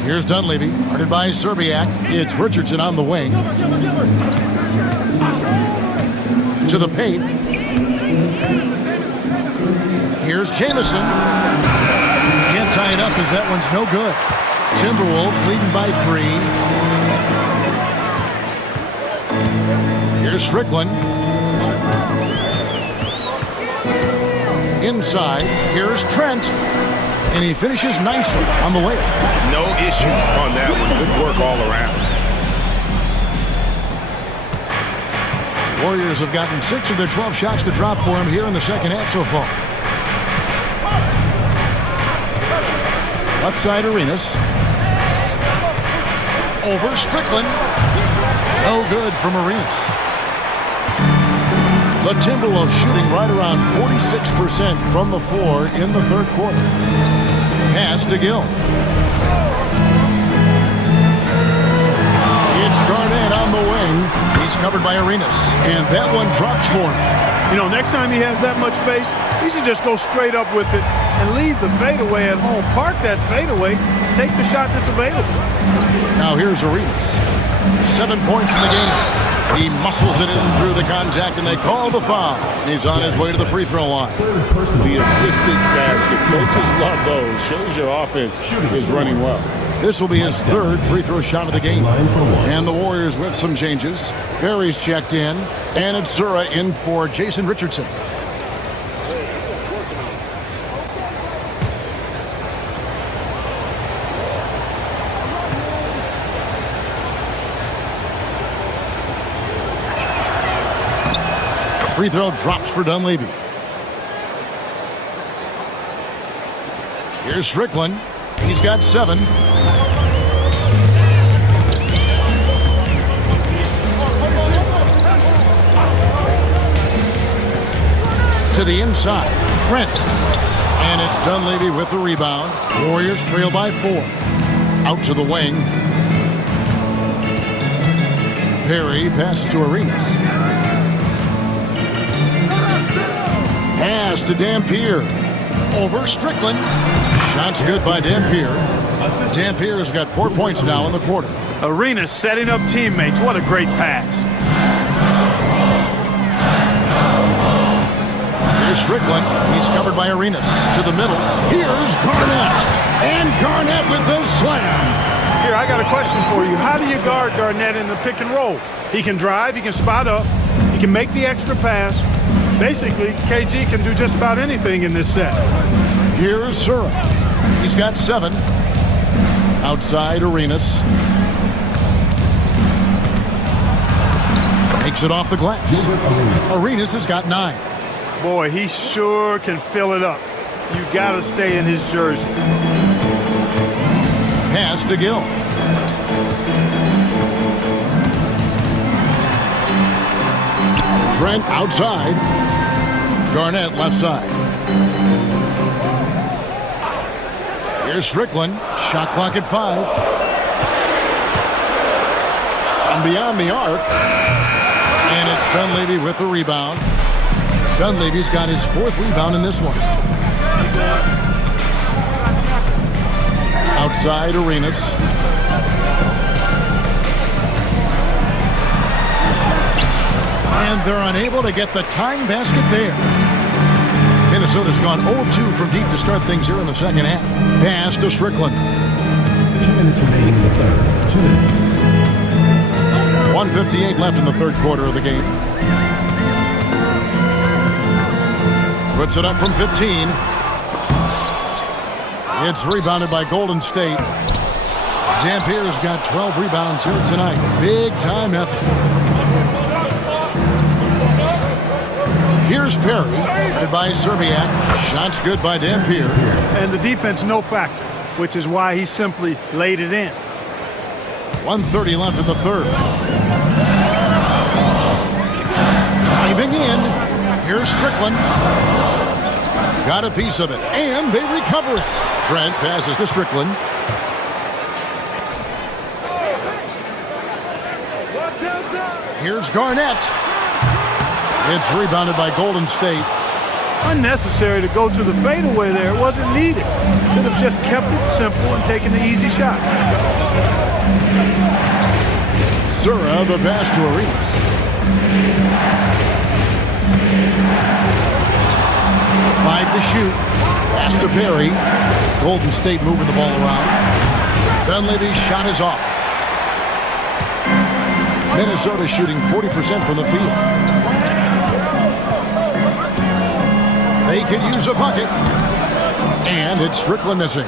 Here's Dunleavy, guarded by Serbiak. It's Richardson on the wing. To the paint. Here's Jamison. Can't tie it up as that one's no good. Timberwolves leading by 3. Here's Strickland. Inside, here's Trent. And he finishes nicely on the layup. No issues on that one. Good work all around. Warriors have gotten 6 of their 12 shots to drop for him here in the second half so far. Left side, Arenas. Over Strickland. No good from Arenas. The Timberwolves shooting right around 46% from the floor in the third quarter. Pass to Gill. It's Garnett on the wing. He's covered by Arenas, and that one drops for him. You know, next time he has that much space, he should just go straight up with it and leave the fadeaway at home. Park that fadeaway, take the shot that's available. Now here's Arenas. 7 points in the game. He muscles it in through the contact, and they call the foul. And he's on his way to the free throw line. The assisted basket. Coaches love those. Shows your offense is running well. This will be his 3rd free throw shot of the game. And the Warriors with some changes. Perry's checked in, and it's Zura in for Jason Richardson. Free throw drops for Dunleavy. Here's Strickland. He's got 7. To the inside, Trent. And it's Dunleavy with the rebound. Warriors trail by 4. Out to the wing. Perry passes to Arenas. Pass to Dampier. Over Strickland. Shot's good by Dampier. assist. Dampier's got 4 points now in the quarter. Arenas setting up teammates. What a great pass. Here's Strickland. He's covered by Arenas. To the middle. Here's Garnett. And Garnett with the slam. Here, I got a question for you. How do you guard Garnett in the pick and roll? He can drive, he can spot up, he can make the extra pass. Basically, KG can do just about anything in this set. Here's Sura. He's got 7. Outside Arenas. Takes it off the glass. Arenas has got 9. Boy, he sure can fill it up. You got to stay in his jersey. Pass to Gill. Trent outside. Garnett left side. Here's Strickland. Shot clock at 5. And beyond the arc. And it's Dunleavy with the rebound. Dunleavy's got his 4th rebound in this one. Outside Arenas. And they're unable to get the tying basket there. Minnesota's gone 0-2 from deep to start things here in the second half. Pass to Strickland. 2 minutes remaining in the third. 2 minutes. 1:58 left in the third quarter of the game. Puts it up from 15. It's rebounded by Golden State. Dampier's got 12 rebounds here tonight. Big time effort. Here's Perry, headed by Serbiak. Shots good by Dampier. And the defense no factor, which is why he simply laid it in. 1:30 left in the third. Diving in. Here's Strickland. Got a piece of it, and they recover it. Trent passes to Strickland. Here's Garnett. It's rebounded by Golden State. Unnecessary to go to the fadeaway there. It wasn't needed. Could have just kept it simple and taken the easy shot. Sura, the pass to Arenas. 5 to shoot. Pass to Perry. Golden State moving the ball around. Dunleavy's shot is off. Minnesota shooting 40% from the field. They could use a bucket. And it's Strickland missing.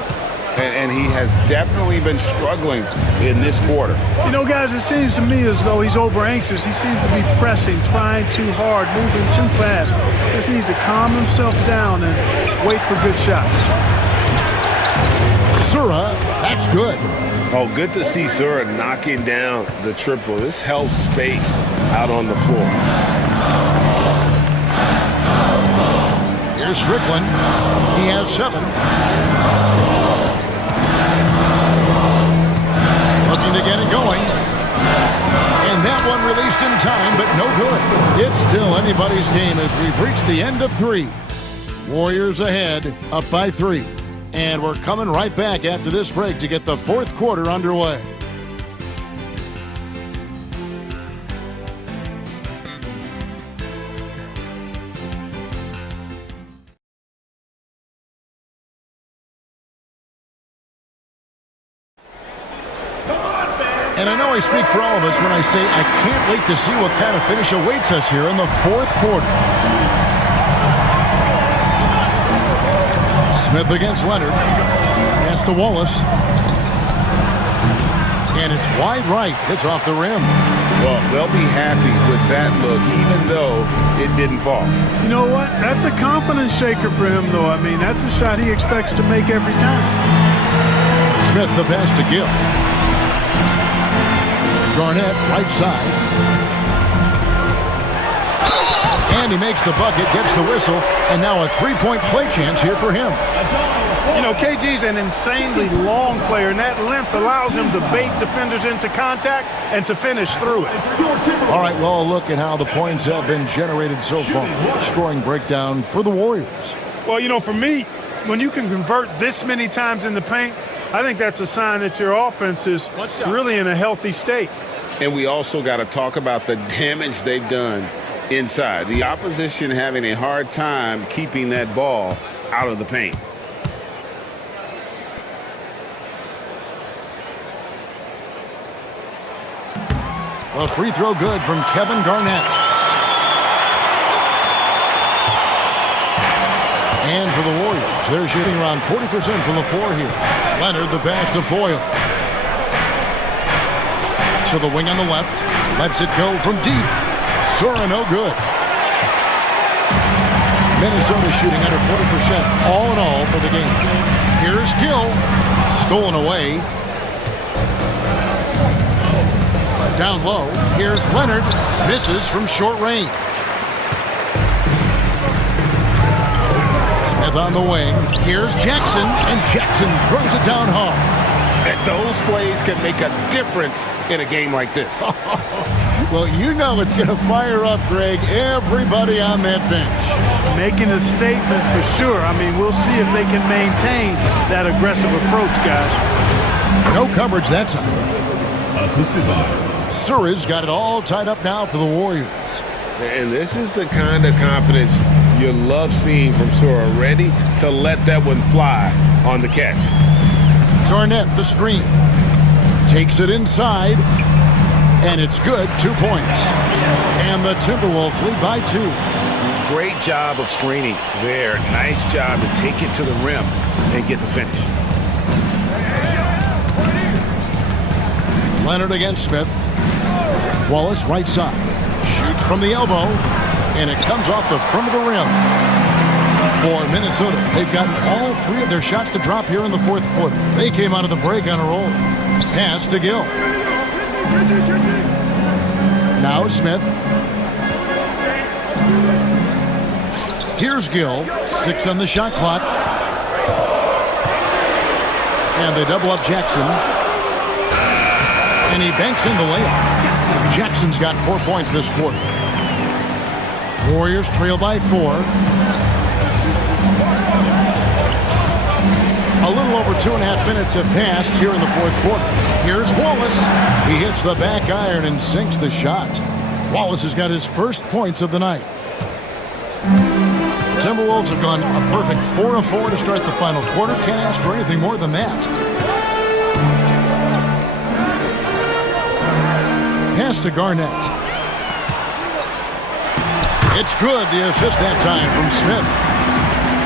And he has definitely been struggling in this quarter. You know, guys, it seems to me as though he's over anxious. He seems to be pressing, trying too hard, moving too fast. Just needs to calm himself down and wait for good shots. Sura, that's good. Oh, good to see Sura knocking down the triple. This helps space out on the floor. Here's Strickland. He has 7. Looking to get it going. And that one released in time, but no good. It's still anybody's game as we've reached the end of 3. Warriors ahead, up by 3. And we're coming right back after this break to get the fourth quarter underway. And I know I speak for all of us when I say I can't wait to see what kind of finish awaits us here in the fourth quarter. Smith against Leonard. Pass to Wallace. And it's wide right. It's off the rim. Well, they'll be happy with that look, even though it didn't fall. You know what? That's a confidence shaker for him, though. I mean, that's a shot he expects to make every time. Smith the pass to Gill. Garnett, right side. And he makes the bucket, gets the whistle, and now a three-point play chance here for him. You know, KG's an insanely long player, and that length allows him to bait defenders into contact and to finish through it. All right, well, look at how the points have been generated so far. Scoring breakdown for the Warriors. Well, you know, for me, when you can convert this many times in the paint, I think that's a sign that your offense is really in a healthy state. And we also got to talk about the damage they've done inside. The opposition having a hard time keeping that ball out of the paint. A free throw good from Kevin Garnett. And for the Warriors, they're shooting around 40% from the floor here. Leonard, the pass to Foyle. To the wing on the left. Lets it go from deep. Sura, no good. Minnesota shooting under 40% all in all for the game. Here's Gill. Stolen away. Down low. Here's Leonard. Misses from short range. Smith on the wing. Here's Jackson. And Jackson throws it down hard. And those plays can make a difference in a game like this. Well, you know it's going to fire up, Greg, everybody on that bench. Making a statement for sure. I mean, we'll see if they can maintain that aggressive approach, guys. No coverage that time. Assisted by Sura's got it all tied up now for the Warriors. And this is the kind of confidence you love seeing from Sura, ready to let that one fly on the catch. Garnett, the screen. Takes it inside. And it's good, 2 points. And the Timberwolves lead by 2. Great job of screening there. Nice job to take it to the rim and get the finish. Leonard against Smith. Wallace right side. Shoots from the elbow. And it comes off the front of the rim. For Minnesota, they've gotten all 3 of their shots to drop here in the fourth quarter. They came out of the break on a roll. Pass to Gill. Now Smith. Here's Gill. 6 on the shot clock. And they double up Jackson. And he banks in the layup. Jackson's got 4 points this quarter. Warriors trail by 4. A little over 2.5 minutes have passed here in the fourth quarter. Here's Wallace. He hits the back iron and sinks the shot. Wallace has got his first points of the night. The Timberwolves have gone a perfect 4 of 4 to start the final quarter. Can't ask for anything more than that. Pass to Garnett. It's good, the assist that time from Smith.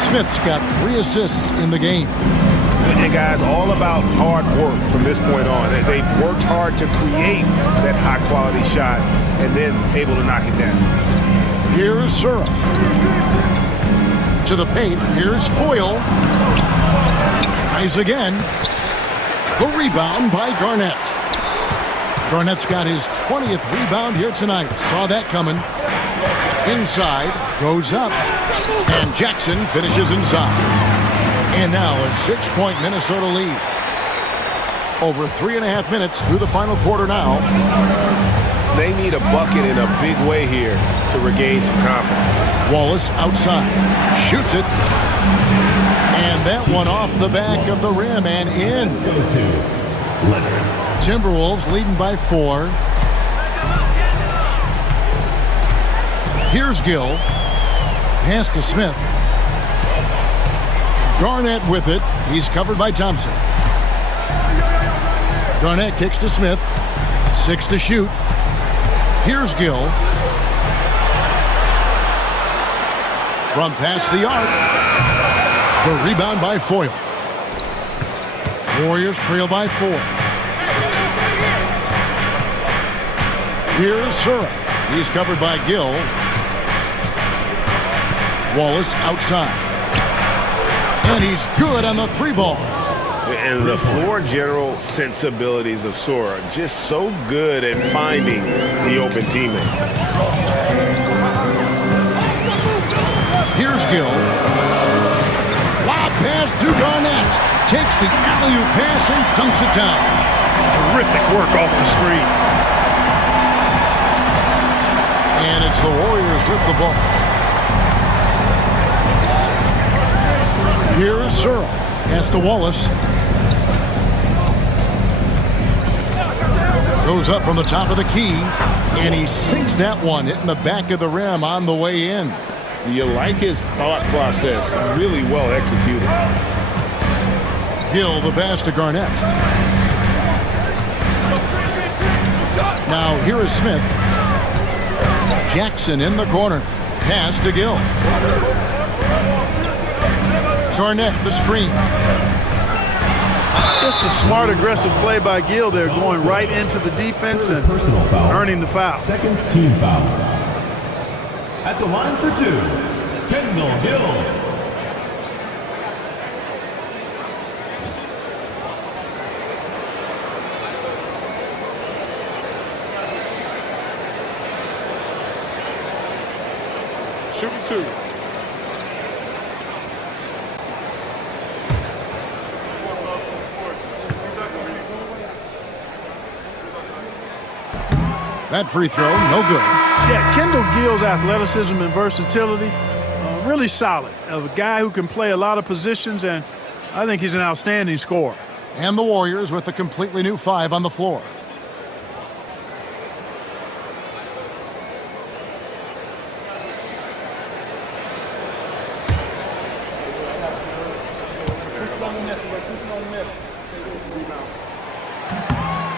Smith's got 3 assists in the game. And guys, all about hard work from this point on. They've worked hard to create that high-quality shot and then able to knock it down. Here's Sura. To the paint. Here's Foyle. Tries again. The rebound by Garnett. Garnett's got his 20th rebound here tonight. Saw that coming. Inside. Goes up. And Jackson finishes inside. And now a 6-point Minnesota lead. Over 3.5 minutes through the final quarter now. They need a bucket in a big way here to regain some confidence. Wallace outside. Shoots it. And that one off the back of the rim and in. Timberwolves leading by 4. Here's Gill. Pass to Smith. Garnett with it. He's covered by Thompson. Garnett kicks to Smith. 6 to shoot. Here's Gill. From past the arc. The rebound by Foyle. Warriors trail by 4. Here's Sura. He's covered by Gill. Wallace outside. And he's good on the 3 ball. And the floor general sensibilities of Sura, just so good at finding the open teammate. Here's Gill. Lob pass to Garnett. Takes the alley-oop pass and dunks it down. Terrific work off the screen. And it's the Warriors with the ball. Here's Sura. Pass to Wallace. Goes up from the top of the key, and he sinks that one, hitting the back of the rim on the way in. You like his thought process. Really well executed. Gill the pass to Garnett. Now here is Smith. Jackson in the corner. Pass to Gill. Garnett the screen. Just a smart, aggressive play by Gill there, going right into the defense and Personal foul. earning the foul. Second team foul. At the line for two, Kendall Gill. Shooting 2. That free throw, no good. Yeah, Kendall Gill's athleticism and versatility, really solid. A guy who can play a lot of positions, and I think he's an outstanding scorer. And the Warriors with a completely new 5 on the floor.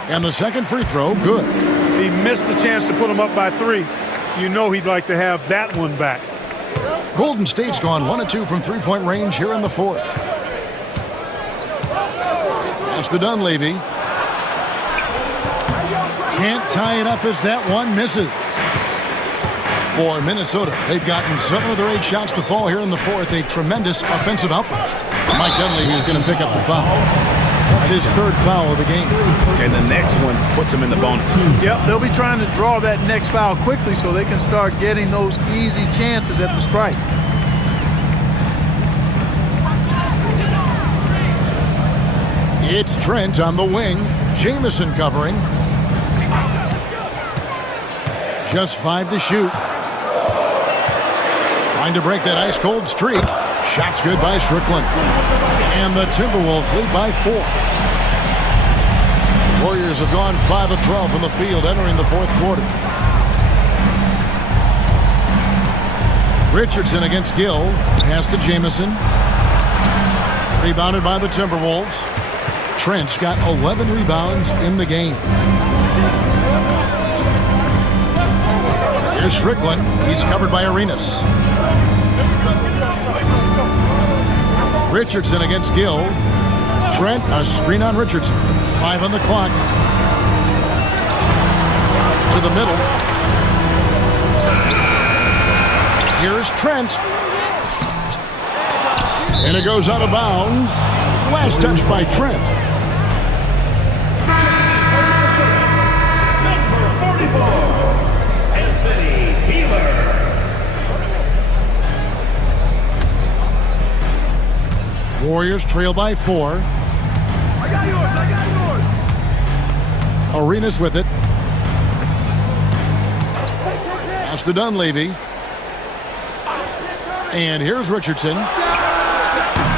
And the second free throw, good. He missed the chance to put him up by 3. You know he'd like to have that one back. Golden State's gone 1 of 2 from three-point range here in the fourth. Pass to Dunleavy. Can't tie it up as that one misses. For Minnesota, they've gotten 7 of their 8 shots to fall here in the fourth. A tremendous offensive outburst. Mike Dunleavy is going to pick up the foul. That's his 3rd foul of the game. And the next one puts him in the bonus. Yep, they'll be trying to draw that next foul quickly so they can start getting those easy chances at the strike. It's Trent on the wing. Jamison covering. Just 5 to shoot. Trying to break that ice-cold streak. Shots good by Strickland. And the Timberwolves lead by 4. The Warriors have gone 5 of 12 from the field entering the fourth quarter. Richardson against Gill. Pass to Jamison. Rebounded by the Timberwolves. Trent's got 11 rebounds in the game. Here's Strickland. He's covered by Arenas. Richardson against Gill. Trent, a screen on Richardson. 5 on the clock. To the middle. Here's Trent. And it goes out of bounds. Last touch by Trent. Warriors trail by 4. I got yours. Arenas with it. Pass to Dunleavy. And here's Richardson.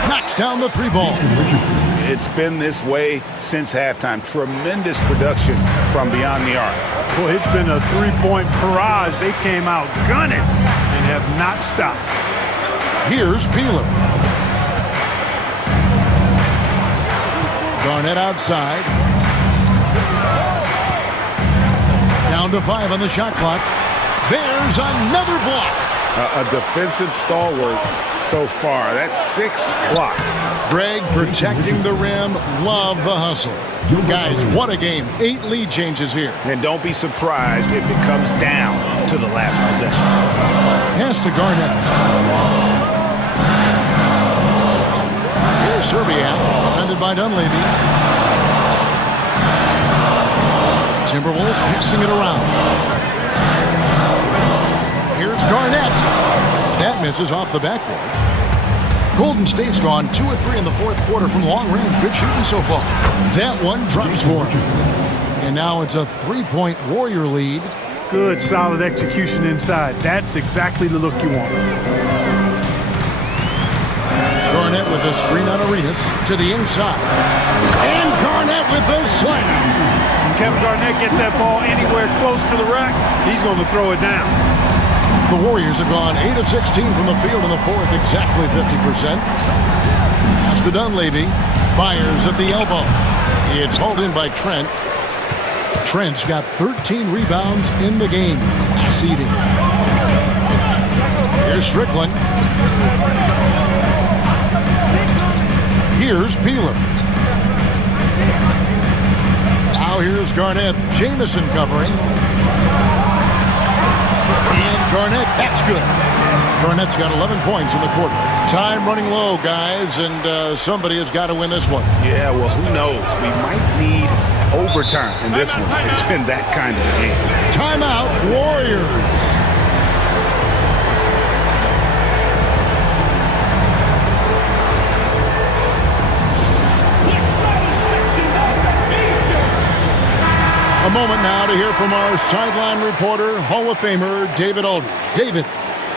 Knocks down the 3 ball. It's been this way since halftime. Tremendous production from beyond the arc. Well, it's been a 3-point barrage. They came out gunning and have not stopped. Here's Peeler. Garnett outside. Down to 5 on the shot clock. There's another block. A defensive stalwart so far. That's 6 blocks. Greg protecting the rim. Love the hustle. Guys, what a game. 8 lead changes here. And don't be surprised if it comes down to the last possession. Pass to Garnett. Here's Serbia. Defended by Dunleavy. Timberwolves passing it around. Here's Garnett. That misses off the backboard. Golden State's gone 2 of 3 in the fourth quarter from long range. Good shooting so far. That one drops for him. And now it's a 3-point Warrior lead. Good, solid execution inside. That's exactly the look you want. Garnett with a screen on Arenas to the inside. And Garnett with the slam. When Kevin Garnett gets that ball anywhere close to the rack, he's going to throw it down. The Warriors have gone 8 of 16 from the field in the fourth, exactly 50%. Pass to Dunleavy. Fires at the elbow. It's hauled in by Trent. Trent's got 13 rebounds in the game. Class eating. Here's Strickland. Here's Peeler. Now here's Garnett. Jamison covering. And Garnett, that's good. Garnett's got 11 points in the quarter. Time running low, guys, and somebody has got to win this one. Yeah, well, who knows? We might need overtime in this one. It's been that kind of a game. Timeout, Warriors. A moment now to hear from our sideline reporter, Hall of Famer David Aldridge. David.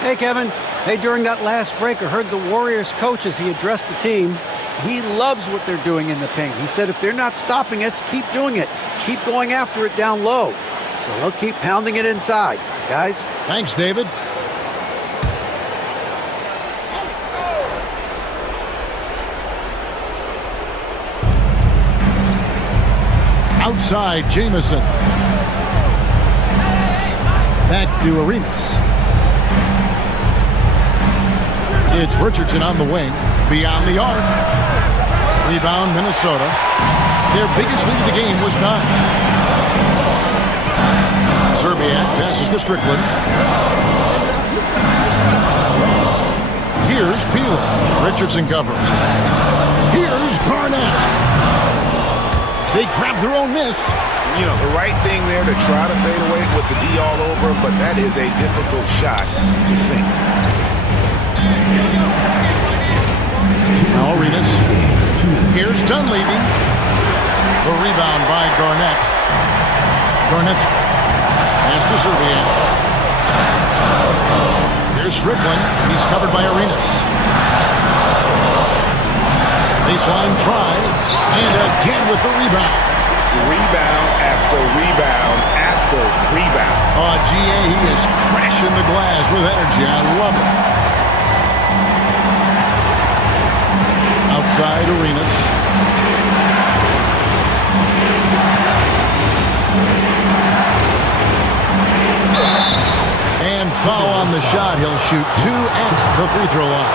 Hey, Kevin. Hey, during that last break, I heard the Warriors coach as he addressed the team. He loves what they're doing in the paint. He said if they're not stopping us, keep doing it. Keep going after it down low. So they'll keep pounding it inside, guys. Thanks, David. Outside, Jamison. Back to Arenas. It's Richardson on the wing. Beyond the arc. Rebound, Minnesota. Their biggest lead of the game was 9. Serbiak passes to Strickland. Here's Peeler. Richardson covering. Here's Garnett. They grab their own miss. You know, the right thing there to try to fade away with the D all over, but that is a difficult shot to sink. Now Arenas. Here's Dunleavy. The rebound by Garnett. Garnett's pass to Serbiak. Here's Strickland. He's covered by Arenas. Baseline try. And again with the rebound. Rebound after rebound after rebound. Oh, GA, he is crashing the glass with energy. I love it. Outside Arenas. And foul on the shot. He'll shoot 2 at the free throw line.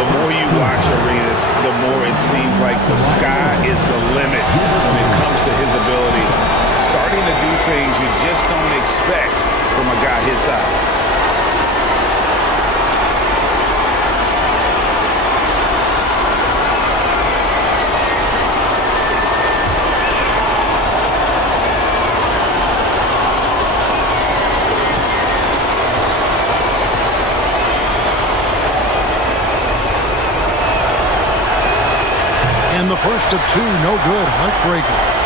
The more you watch Arenas, the more it seems like the sky is the limit when it comes to his ability. Starting to do things you just don't expect from a guy his size. And the first of 2, no good. Heartbreaker.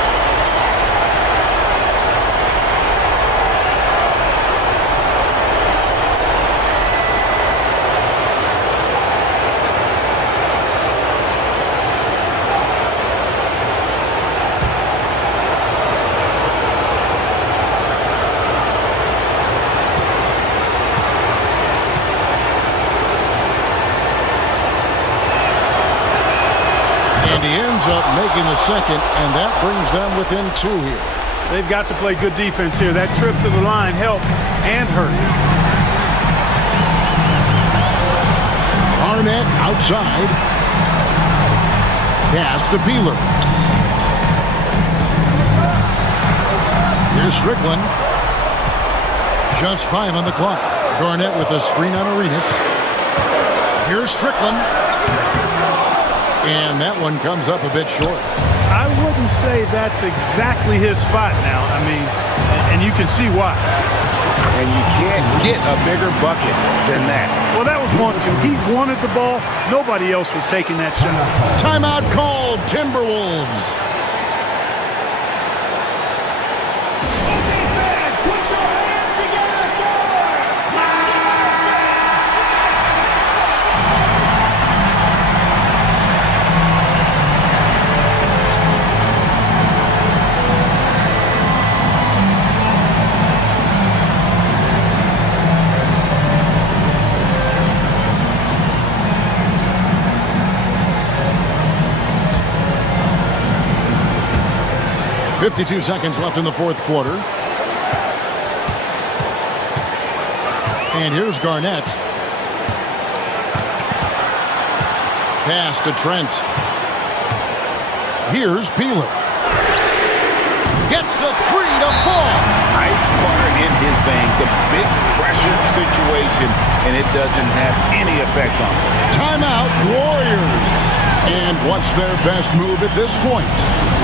Up making the second, and that brings them within 2 here. They've got to play good defense here. That trip to the line helped and hurt. Garnett outside. Pass to Peeler. Here's Strickland. Just 5 on the clock. Garnett with a screen on Arenas. Here's Strickland. And that one comes up a bit short. I wouldn't say that's exactly his spot now. I mean, and you can see why. And you can't get a bigger bucket than that. Well, that was 1-2. He wanted the ball. Nobody else was taking that shot. Timeout called, Timberwolves. 52 seconds left in the fourth quarter. And here's Garnett. Pass to Trent. Here's Peeler. Gets the three to fall. Ice water in his veins. The big pressure situation, and it doesn't have any effect on him. Timeout, Warriors. And what's their best move at this point?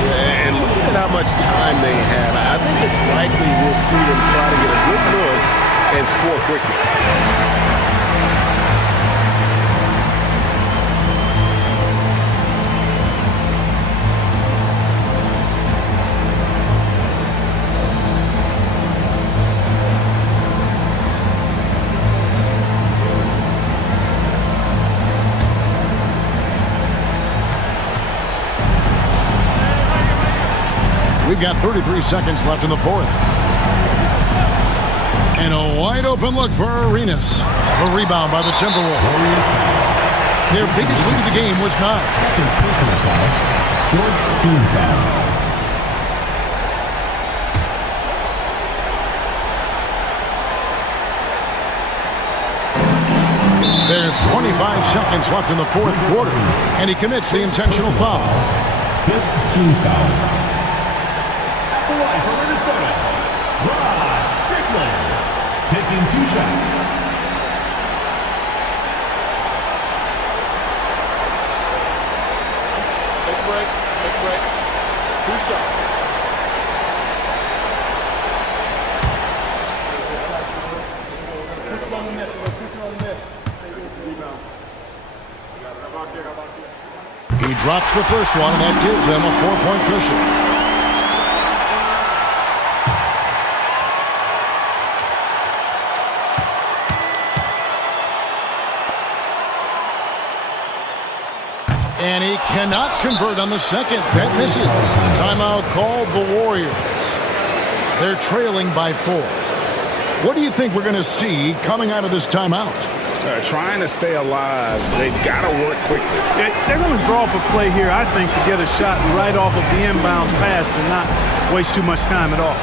Yeah, and looking at how much time they have, I think it's likely we'll see them try to get a good look and score quickly. We've got 33 seconds left in the fourth. And a wide open look for Arenas. A rebound by the Timberwolves. Their biggest lead of the game was 9. Second personal foul. Fourth team foul. There's 25 seconds left in the fourth quarter, and he commits the intentional foul. Fifth team foul. From Minnesota, Rod Strickland, taking 2 shots. Take a break. Take a break. 2 shots. Push it on the net. Push it on the net. Rebound. He drops the first one, and that gives them a 4-point cushion. And he cannot convert on the second. That misses. Timeout called the Warriors. They're trailing by 4. What do you think we're going to see coming out of this timeout? Trying to stay alive. They've got to work quickly. They're going to draw up a play here, I think, to get a shot right off of the inbounds pass and not waste too much time at all.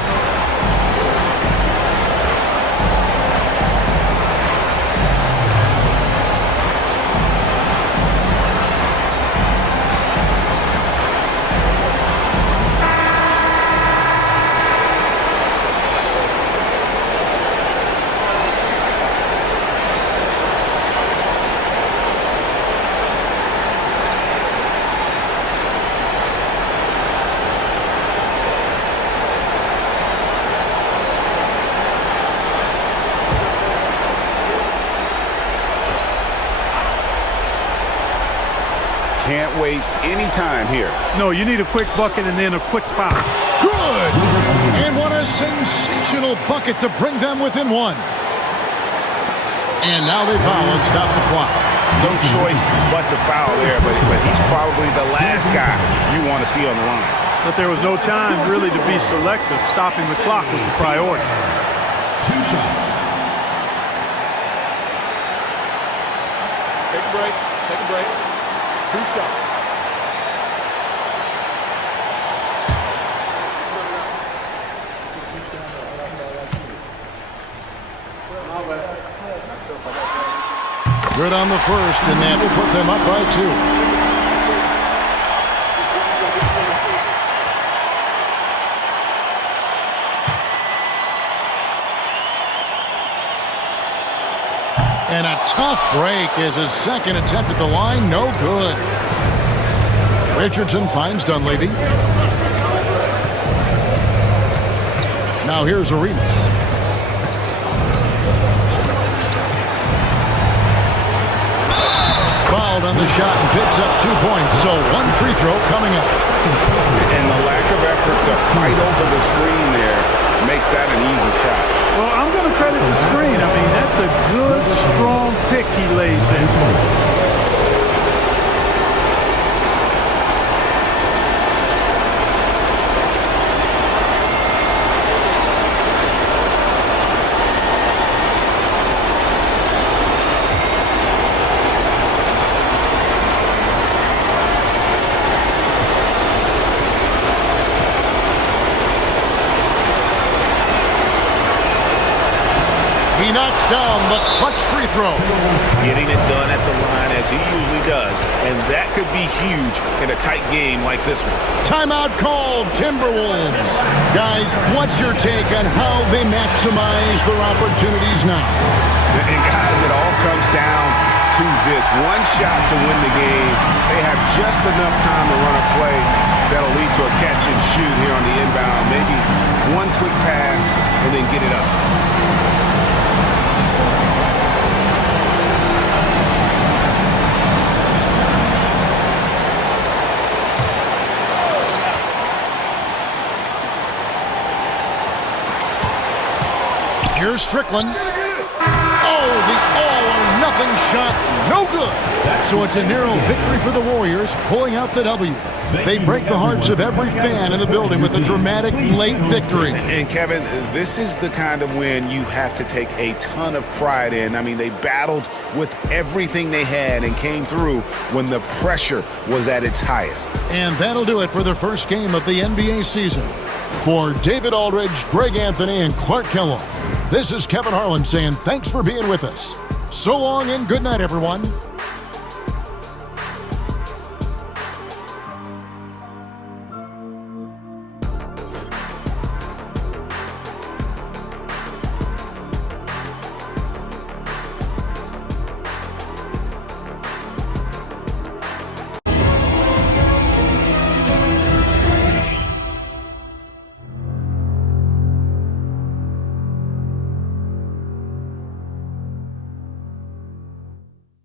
Can't waste any time here. No, you need a quick bucket and then a quick foul. Good! And what a sensational bucket to bring them within 1. And now they foul and stop the clock. No choice but to foul there, but he's probably the last guy you want to see on the line. But there was no time really to be selective. Stopping the clock was the priority. 2 shots. Take a break. Take a break. 2 shots. Good on the first, and that will put them up by 2. And a tough break is his second attempt at the line. No good. Richardson finds Dunleavy. Now here's Arenas. Fouled on the shot and picks up 2 points. So 1 free throw coming up. And the lack of effort to fight over the screen there makes that an easy shot. Well, I'm going to credit the screen. I mean, that's a good, strong pick he lays there. down the clutch free throw. Getting it done at the line as he usually does, and that could be huge in a tight game like this one. Timeout called, Timberwolves. Guys, what's your take on how they maximize their opportunities now? And guys, it all comes down to this. One shot to win the game. They have just enough time to run a play that'll lead to a catch and shoot here on the inbound. Maybe one quick pass and then get it up. Here's Strickland. Oh, the all-or-nothing shot, no good. So it's a narrow victory for the Warriors, pulling out the W. They break the hearts of every fan in the building with a dramatic late victory. And Kevin, this is the kind of win you have to take a ton of pride in. I mean, they battled with everything they had and came through when the pressure was at its highest. And that'll do it for the first game of the NBA season. For David Aldridge, Greg Anthony, and Clark Kellogg, this is Kevin Harlan saying thanks for being with us. So long and good night, everyone.